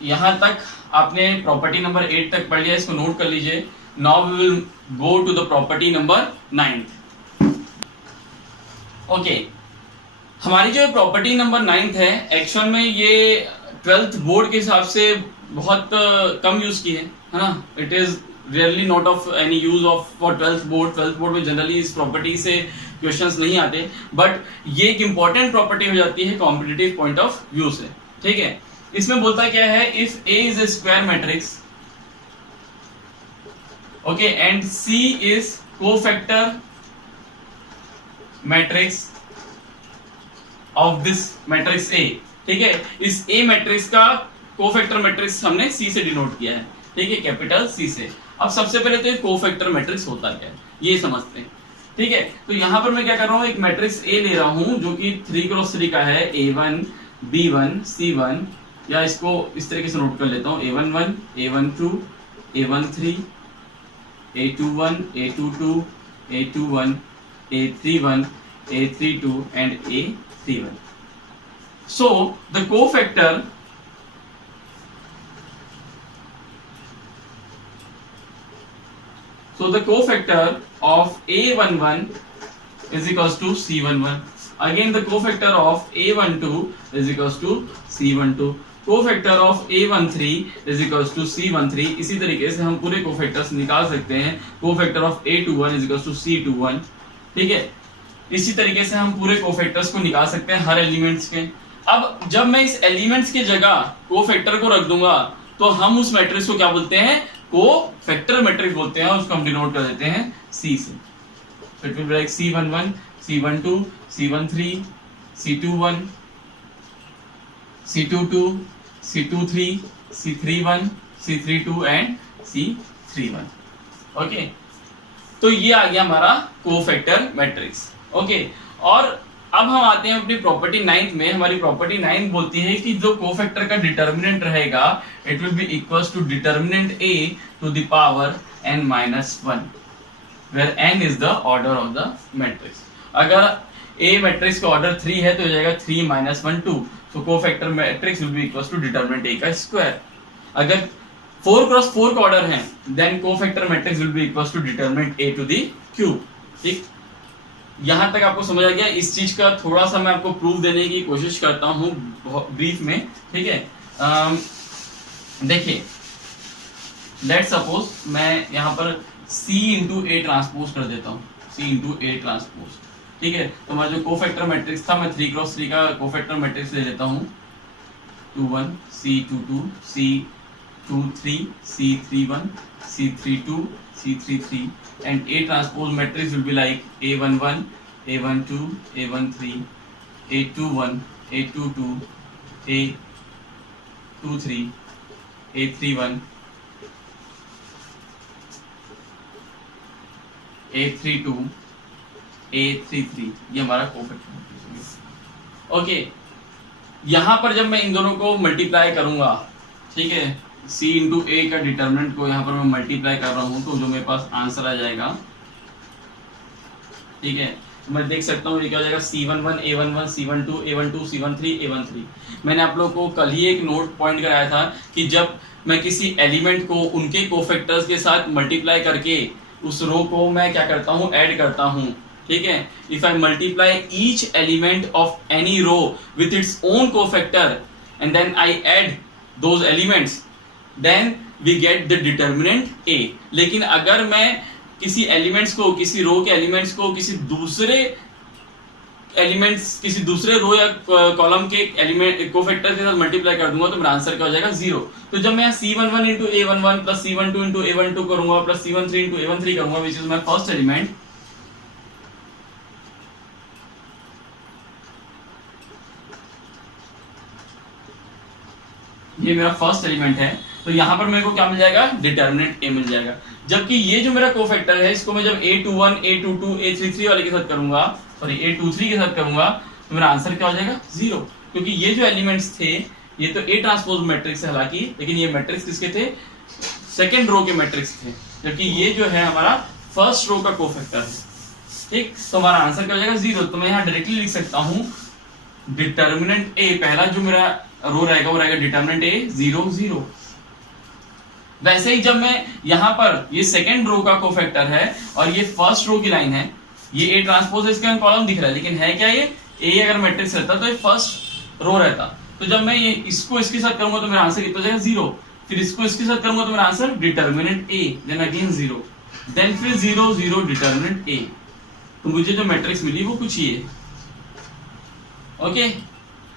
यहां तक आपने प्रॉपर्टी नंबर 8 तक पढ़ लिया, इसको नोट कर लीजिए। Now we will go to the property number 9। Okay, हमारी जो प्रॉपर्टी नंबर 9 है, एक्चुअल में ये 12th बोर्ड के हिसाब से बहुत कम यूज की है ना। It is rarely not of any use of for 12th board. 12th board में जनरली इस प्रॉपर्टी से क्वेश्चंस नहीं आते, बट ये एक इंपॉर्टेंट प्रॉपर्टी हो जाती है कॉम्पिटिटिव पॉइंट ऑफ व्यू से। ठीक है, इसमें बोलता क्या है, if A is a square matrix, okay, and C is cofactor matrix of this matrix A। ठीक है, इस A मैट्रिक्स का कोफैक्टर मैट्रिक्स हमने C से डिनोट किया है। ठीक है, कैपिटल C से। अब सबसे पहले तो एक कोफैक्टर मैट्रिक्स होता क्या है ये समझते हैं। ठीक है, तो यहां पर मैं क्या कर रहा हूं, एक मैट्रिक्स A ले रहा हूं जो कि 3x3 का है, A1 B1 C1, या इसको इस तरीके से नोट कर लेता हूँ, A11 A12 A13 A21 A22 A21 A31 A32 and A31. So the cofactor of A11 is equals to C11. Again the cofactor of A12 is equals to C12. Cofactor of A13 is equals to C13। इसी तरीके से हम पूरे cofactors निकाल सकते हैं। Cofactor of A21 is equals to C21। ठीक है, इसी तरीके से हम पूरे कोफैक्टर्स को निकाल सकते हैं हर एलिमेंट्स के। अब जब मैं इस एलिमेंट्स की जगह कोफैक्टर को रख दूंगा तो हम उस मैट्रिक्स को क्या बोलते हैं, कोफैक्टर मैट्रिक्स बोलते हैं, उसको हम डिनोट कर देते हैं C से। So it will be like C11 C12 C13 C21 C22 C23 C31 C32 and C31। Okay, तो ये आ गया हमारा कोफैक्टर मैट्रिक्स। ओके, और अब हम आते हैं अपनी प्रॉपर्टी 9 में। हमारी प्रॉपर्टी 9 बोलती है कि जो कोफैक्टर का डिटर्मिनेंट रहेगा, it will be equals to determinant A to the power n-1, where n is the order of the matrix. अगर A मैट्रिक्स का ऑर्डर 3 है तो हो जाएगा 3 - 1 2। So cofactor matrix will be equals to determinant A का square. अगर 4x4 का order है, then cofactor matrix will be equals to determinant A to the cube। ठीक, यहां तक आपको समझ आ गया। इस चीज का थोड़ा सा मैं आपको प्रूफ देने की कोशिश करता हूं ब्रीफ में। ठीक है, देखिए, लेट्स सपोज मैं यहां पर C इंटू A ट्रांसपोज कर देता हूं, C इंटू A ट्रांसपोज। ठीक है, तो हमारा जो कोफैक्टर मैट्रिक्स था, मैं 3x3 का कोफैक्टर मैट्रिक्स ले लेता हूं। C21, C22, C23, C31, C32, C33, and A transpose matrix will be like A11, A12, A13, A21, A22, A23, A31, A32, A33, ये हमारा कोफैक्टर। ओके, यहाँ पर जब मैं इन दोनों को मल्टीप्लाई करूंगा, ठीक है, C इंटू ए का डिटर्मिनेंट को यहाँ पर मैं मल्टीप्लाई कर रहा हूँ, तो जो मेरे पास आंसर आ जाएगा, ठीक है, तो मैं देख सकता हूँ ये क्या हो जाएगा, C11, A11, C12, A12, C13, A13। मैंने आप लोग को कल ही एक नोट पॉइंट कराया था कि जब मैं किसी एलिमेंट को उनके कोफैक्टर्स के साथ मल्टीप्लाई करके उस रो को मैं क्या करता हूँ, ऐड करता हूँ, ठीक है। If I multiply each element of any row with its own cofactor and then I add those elements, then we get the determinant a. लेकिन अगर मैं किसी एलिमेंट्स को, किसी रो के एलिमेंट्स को किसी दूसरे एलिमेंट्स, किसी दूसरे रो या कॉलम के एलिमेंट कोफैक्टर के साथ मल्टीप्लाई कर दूंगा, तो मेरा आंसर क्या हो जाएगा, 0। तो जब मैं C11 into A11 plus C12 into A12 करूंगा प्लस C13 इंटू A13 करूंगा, which is my first element, ये मेरा फर्स्ट एलिमेंट है, तो यहाँ पर मेरे को क्या मिल जाएगा, डिटर्मिनेंट ए मिल जाएगा। जबकि ये जो मेरा कोफैक्टर है, इसको मैं जब A21, A22, A33 वाले के साथ करूंगा, सॉरी A23 के साथ करूंगा, तो मेरा आंसर क्या हो जाएगा, 0। क्योंकि ये जो एलिमेंट्स थे ये तो A ट्रांसपोज मैट्रिक्स है हालांकि, लेकिन ये मैट्रिक्स किसके थे, सेकेंड रो के मैट्रिक्स थे, जबकि ये जो है हमारा फर्स्ट रो का कोफैक्टर है, ठीक। तो हमारा आंसर क्या हो जाएगा, 0। तो मैं यहाँ डायरेक्टली लिख सकता हूँ डिटर्मिनेंट ए, पहला जो मेरा रो रहेगा वो रहेगा डिटर्मिनेंट ए 0, 0। वैसे ही जब मैं यहाँ पर, ये सेकेंड रो का कोफैक्टर है और ये फर्स्ट रो की लाइन है, ये ए ट्रांसपोज है, इसका कॉलम दिख रहा है, लेकिन है क्या, ये ए अगर मैट्रिक्स रहता तो ये फर्स्ट रो रहता। तो जब मैं ये इसको इसके साथ करूंगा तो मेरा आंसर कितना हो जाएगा, 0। फिर इसको इसके साथ करूंगा तो मेरा आंसर डिटर्मिनेंट ए, देन अगेन 0, देन फिर 0, 0 डिटर्मिनेंट ए। तो मुझे जो मैट्रिक्स मिली वो कुछ ये है। ओके,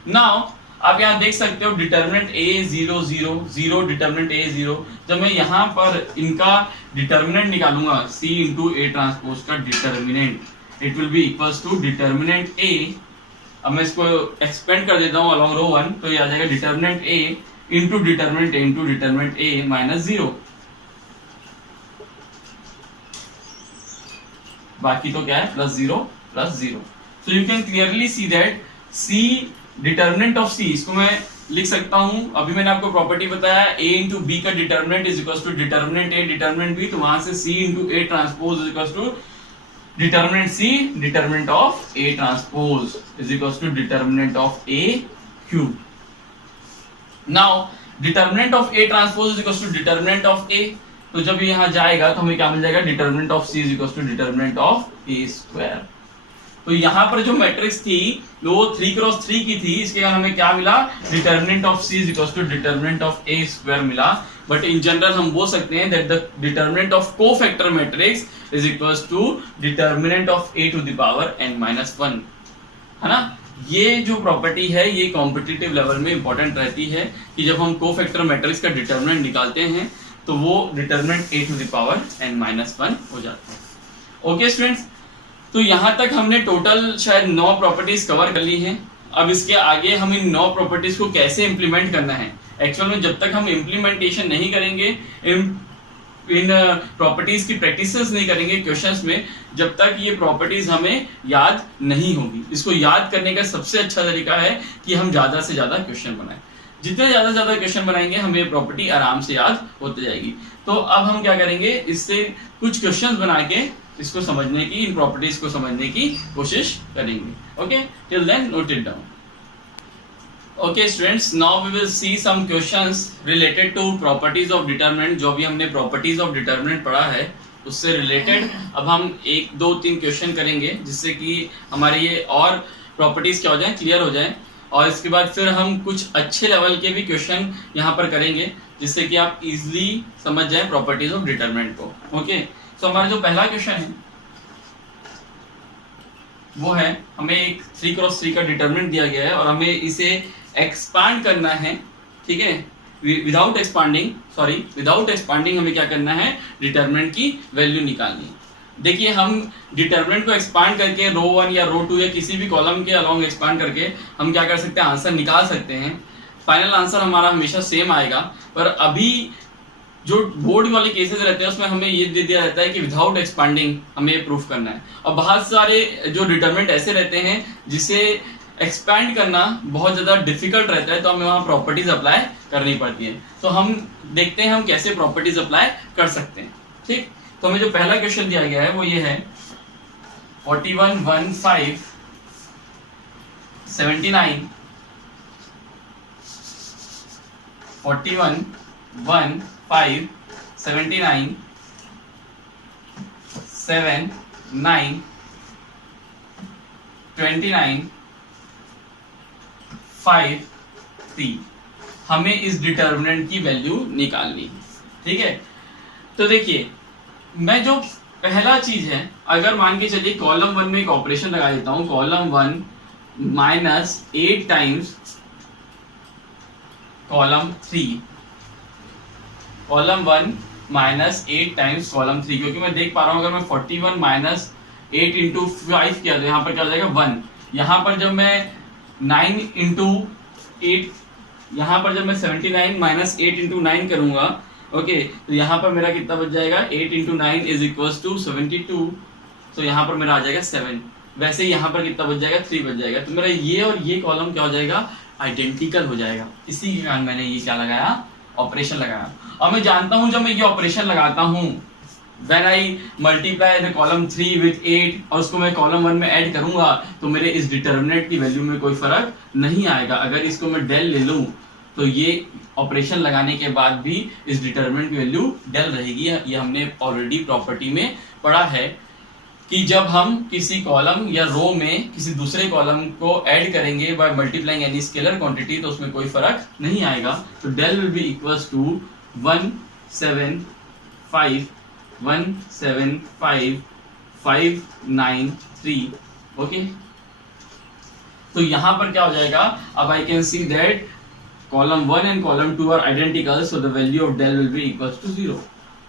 नाउ आप यहाँ देख सकते हो डिटर्मिनेंट ए 0, 0, 0 डिटर्मिनेंट ए 0। जब मैं यहाँ पर इनका डिटर्मिनेंट निकालूंगा, C इंटू ए ट्रांसपोज का determinant, it will be equals to determinant a. अब मैं इसको एक्सपेंड कर देता हूँ अलॉन्ग रो 1, तो ये आ जाएगा डिटर्मिनेंट ए इंटू डिटर्मिनेंट ए इंटू डिटर्मिनेंट ए माइनस 0। बाकी तो क्या है, plus 0 plus 0। So you can clearly see that C determinant of C, इसको मैं लिख सकता हूं, अभी मैंने आपको प्रॉपर्टी बताया A इंटू बी का determinant is equal to determinant A determinant B, तो वहां से C into A transpose is equal to determinant C determinant of A transpose is equal to determinant of A cube. Now determinant of A transpose is equal to determinant of A, तो जब ये यहां जाएगा तो हमें क्या मिल जाएगा, determinant of C is equal to determinant of A square. तो यहाँ पर जो मैट्रिक्स थी वो 3x3 की थी, इसके कारण हमें क्या मिला, determinant of C is equal to determinant of A square मिला। बट इन जनरल हम बोल सकते हैं that the determinant of cofactor matrix is equal to determinant of A to the power n-1, है ना। ये जो प्रॉपर्टी है ये कॉम्पिटिटिव लेवल में इंपॉर्टेंट रहती है कि जब हम कोफैक्टर मैट्रिक्स का डिटर्मिनेंट निकालते हैं तो वो determinant A to the power n-1 हो जाता है। ओके स्टूडेंट्स, तो यहां तक हमने टोटल शायद 9 प्रॉपर्टीज कवर कर ली हैं। अब इसके आगे हम इन 9 प्रॉपर्टीज को कैसे इंप्लीमेंट करना है, एक्चुअल में जब तक हम इंप्लीमेंटेशन नहीं करेंगे, इन प्रॉपर्टीज की प्रैक्टिसेस नहीं करेंगे क्वेश्चंस में, जब तक ये प्रॉपर्टीज हमें याद नहीं होगी। इसको याद करने का सबसे अच्छा तरीका है कि हम ज्यादा से ज्यादा क्वेश्चन बनाएं। जितने ज्यादा से ज्यादा क्वेश्चन बनाएंगे हमें ये प्रॉपर्टी आराम से याद होती जाएगी। तो अब हम क्या करेंगे, इससे कुछ क्वेश्चन बना के इसको समझने की, इन प्रॉपर्टीज को समझने की कोशिश करेंगे। Okay, till then note it down. Okay students, now we will see some questions related to properties of determinant. जो भी हमने प्रॉपर्टीज ऑफ डिटरमिनेंट पढ़ा है उससे रिलेटेड अब हम 1, 2, 3 क्वेश्चन करेंगे, जिससे कि हमारे ये और प्रॉपर्टीज क्या हो जाए, क्लियर हो जाए। और इसके बाद फिर हम कुछ अच्छे लेवल के भी क्वेश्चन यहाँ पर करेंगे, जिससे कि आप इजिली समझ जाए प्रॉपर्टीज ऑफ डिटरमिनेंट को। ओके, तो हमारा जो पहला क्वेश्चन है वो है, हमें एक 3x3 का डिटरमिनेंट दिया गया है और हमें इसे एक्सपांड करना है ठीक है, विदाउट एक्सपांडिंग हमें क्या करना है, डिटर्मिनेंट की वैल्यू निकालनी है। देखिए हम डिटर्मिनेंट को एक्सपांड करके रो 1 या रो 2 या किसी भी कॉलम के अलोंग एक्सपांड करके हम क्या कर सकते हैं, आंसर निकाल सकते हैं। फाइनल आंसर हमारा हमेशा सेम आएगा, पर अभी जो बोर्ड वाले केसेस रहते हैं उसमें हमें ये दे दिया रहता है कि विदाउट एक्सपांडिंग हमें प्रूफ करना है। और बहुत सारे जो डिटर्मिनेंट ऐसे रहते हैं जिसे एक्सपैंड करना बहुत ज़्यादा डिफिकल्ट रहता है, तो हमें वहाँ प्रॉपर्टीज अप्लाई करनी पड़ती है। तो हम देखते हैं हम कैसे प्रॉपर्टीज अप्लाई कर सकते हैं। ठीक, तो हमें जो पहला क्वेश्चन दिया गया है वो ये है 41, 1, 5, 79, 41, 1, 5, 79, 7, 9, 29, 5, 3। हमें इस डिटर्मिनेंट की वैल्यू निकालनी है। ठीक है, तो देखिए मैं जो पहला चीज है, अगर मान के चलिए कॉलम 1 में एक ऑपरेशन लगा देता हूं, column 1 minus 8 times column 3, column 1 minus 8 times column 3, क्योंकि मैं देख पा रहा हूं अगर मैं 41 माइनस 8 इंटू 5 किया तो यहाँ पर क्या हो जाएगा 1। यहाँ पर जब मैं 9 इंटू 8, यहाँ पर जब मैं 79 माइनस 8 इंटू 9 करूंगा, ओके, तो यहाँ पर मेरा कितना बच जाएगा, 8 इंटू 9 इज इक्वल्स टू 72, तो यहाँ पर मेरा आ जाएगा 7। वैसे ही यहाँ पर कितना बच जाएगा, 3 बच जाएगा। तो मेरा ये और ये कॉलम क्या हो जाएगा, आइडेंटिकल हो जाएगा। इसी के कारण मैंने ये क्या लगाया, ऑपरेशन लगाया। और मैं जानता हूं जब मैं ये ऑपरेशन लगाता हूं, when I multiply the column 3 with 8 और उसको मैं कॉलम 1 में ऐड करूंगा, तो मेरे इस डिटर्मिनेंट की वैल्यू में कोई फर्क नहीं आएगा। अगर इसको मैं डेल ले लूं तो ये ऑपरेशन लगाने के बाद भी इस डिटर्मिनेंट की वैल्यू डेल रहेगी। ये हमने ऑलरेडी प्रॉपर्टी में पढ़ा है कि जब हम किसी कॉलम या रो में किसी दूसरे कॉलम को ऐड करेंगे by multiplying any scalar quantity, तो उसमें कोई फर्क नहीं आएगा। तो del will be equals to 1 7 5 1 7 5 5 9 3। Okay, तो यहां पर क्या हो जाएगा, अब I can see that column 1 and column 2 are identical, so the value of del will be equals to 0।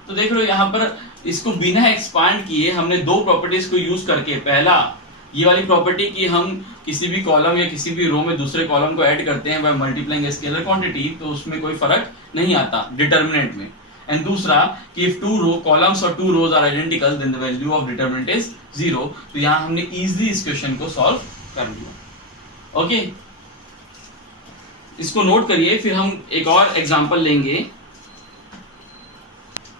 तो देख लो यहाँ पर इसको बिना एक्सपांड किए हमने दो प्रॉपर्टीज को यूज करके, पहला ये वाली प्रॉपर्टी कि हम किसी भी कॉलम या किसी भी रो में दूसरे कॉलम को ऐड करते हैं बाय मल्टीप्लाइंग स्केलर क्वांटिटी, तो उसमें कोई फर्क नहीं आता डिटर्मिनेंट में। एंड दूसरा कि इफ टू रो कॉलम्स और two rows are identical then the value of determinant is 0। तो यहाँ हमने इजीली इस क्वेश्चन को सॉल्व कर लिया। ओके, इसको नोट करिए, फिर हम एक और एग्जांपल लेंगे।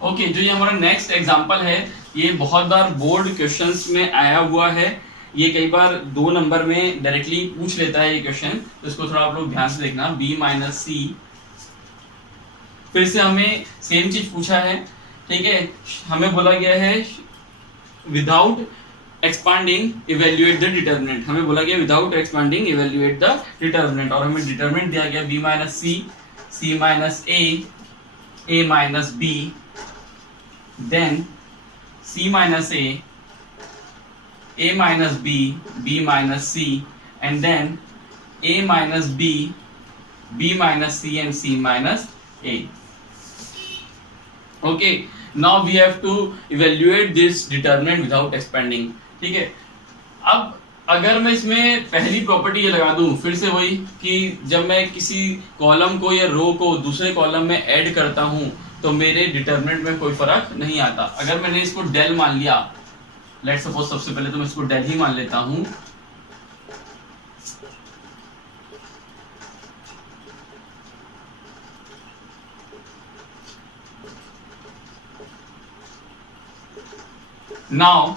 ओके, जो ये हमारा नेक्स्ट एग्जांपल है, ये बहुत बार बोर्ड क्वेश्चंस में आया हुआ है। ये कई बार 2 नंबर में डायरेक्टली पूछ लेता है ये क्वेश्चन, तो इसको थोड़ा आप लोग ध्यान से देखना। b माइनस सी, फिर से हमें सेम चीज पूछा है। ठीक है, हमें बोला गया है without expanding evaluate the determinant, हमें बोला गया without expanding evaluate the determinant, और हमें डिटर्मिनेंट दिया गया b minus c, c minus a minus b, then c minus a minus b minus c, and then a minus b minus c, and c minus a. Okay, now we have to evaluate this determinant without expanding. ठीक है, अब अगर मैं इसमें पहली property ये लगा दूं, फिर से वही कि जब मैं किसी कॉलम को या रो को दूसरे कॉलम में ऐड करता हूं तो मेरे डिटर्मिनेंट में कोई फर्क नहीं आता। अगर मैंने इसको डेल मान लिया, लेट्स सपोज सबसे पहले तो मैं इसको डेल ही मान लेता हूं। Now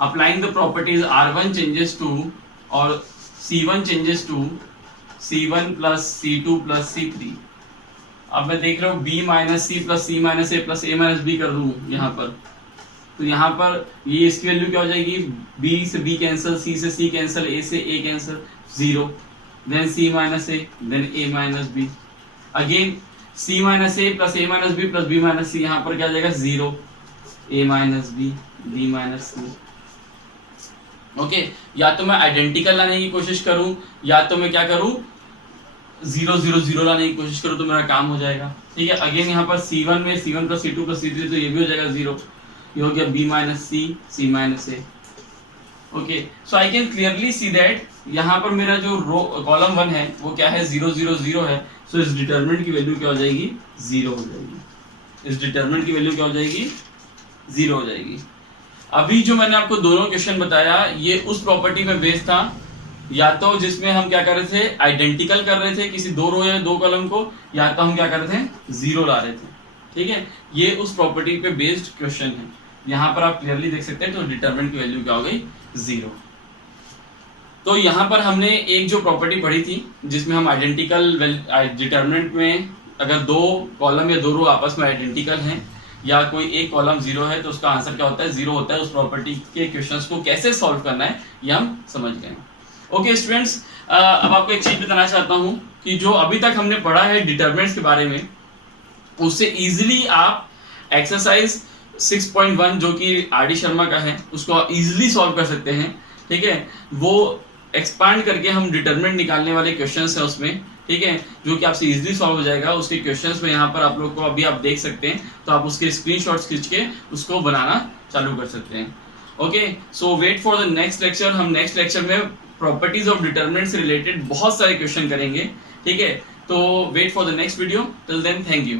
applying the properties R1 changes to और C1 changes to C1 plus C2 plus C3। अब मैं देख रहा हूँ b minus C plus C minus a plus A minus B कर दूं यहाँ पर, तो यहाँ पर ये इसकी वैल्यू क्या हो जाएगी, b से b कैंसिल, c से c कैंसिल, a से a cancel, 0, then c minus a, then a minus b, again c minus a plus a minus b plus b minus c, यहाँ पर क्या आ जाएगा 0, a minus b, b minus c। Okay, या तो मैं identical लाने की कोशिश करूं या तो मैं क्या करूं, 0 0 0 लाने की कोशिश करूँ तो मेरा काम हो जाएगा। ठीक है, अगेन यहाँ पर C1 में C1 plus C2 plus C3 तो ये भी हो जाएगा 0, ये हो गया B minus C, C minus A। Okay, so I can clearly see that यहाँ पर मेरा जो रो कॉलम 1 है वो क्या है 0 0 0 है। सो इस डिटरमिनेंट की वैल्यू क्या हो जाएगी 0 हो जाएगी। इस डिटरमिनेंट की वैल्यू क्या हो जाएगी 0 हो जाएगी। अभी जो मैंने आपको दोनों क्वेश्चन बताया ये उस प्रॉपर्टी में बेस्ड था, या तो जिसमें हम क्या कर रहे थे आइडेंटिकल कर रहे थे किसी दो रो या दो कॉलम को, या तो हम क्या कर रहे थे 0 ला रहे थे। ठीक है, ये उस प्रॉपर्टी पे बेस्ड क्वेश्चन है। यहाँ पर आप क्लियरली देख सकते हैं तो डिटरमिनेंट की वैल्यू क्या हो गई 0। तो यहाँ पर हमने एक जो प्रॉपर्टी पढ़ी थी जिसमें हम आइडेंटिकल डिटरमिनेंट में अगर दो कॉलम या दो रो आपस में आइडेंटिकल हैं या कोई एक कॉलम 0 है तो उसका आंसर क्या होता है 0 होता है। उस प्रॉपर्टी के क्वेश्चंस को कैसे सॉल्व करना है ये हम समझ गए। ओके स्टूडेंट्स, अब आपको एक चीज बताना चाहता हूँ कि जो अभी तक हमने पढ़ा है डिटरमिनेंट्स के बारे में, उससे इजीली आप एक्सरसाइज 6.1 जो कि आर.डी. शर्मा का है उसको इजीली सॉल्व कर सकते हैं। ठीक है, वो एक्सपांड करके हम डिटरमिनेंट निकालने वाले क्वेश्चंस हैं उसमें। ठीक है, जो कि आपसे इजीली सॉल्व हो जाएगा। उसके क्वेश्चंस में यहाँ पर आप लोग को अभी आप देख सकते हैं, तो आप उसके स्क्रीनशॉट्स खींच के उसको बनाना चालू कर सकते हैं। Okay, so wait for the next lecture. हम नेक्स्ट लेक्चर में प्रॉपर्टीज ऑफ डिटरमिनेंट से रिलेटेड बहुत सारे क्वेश्चन करेंगे। ठीक है, तो wait for the next video. Till then, thank you.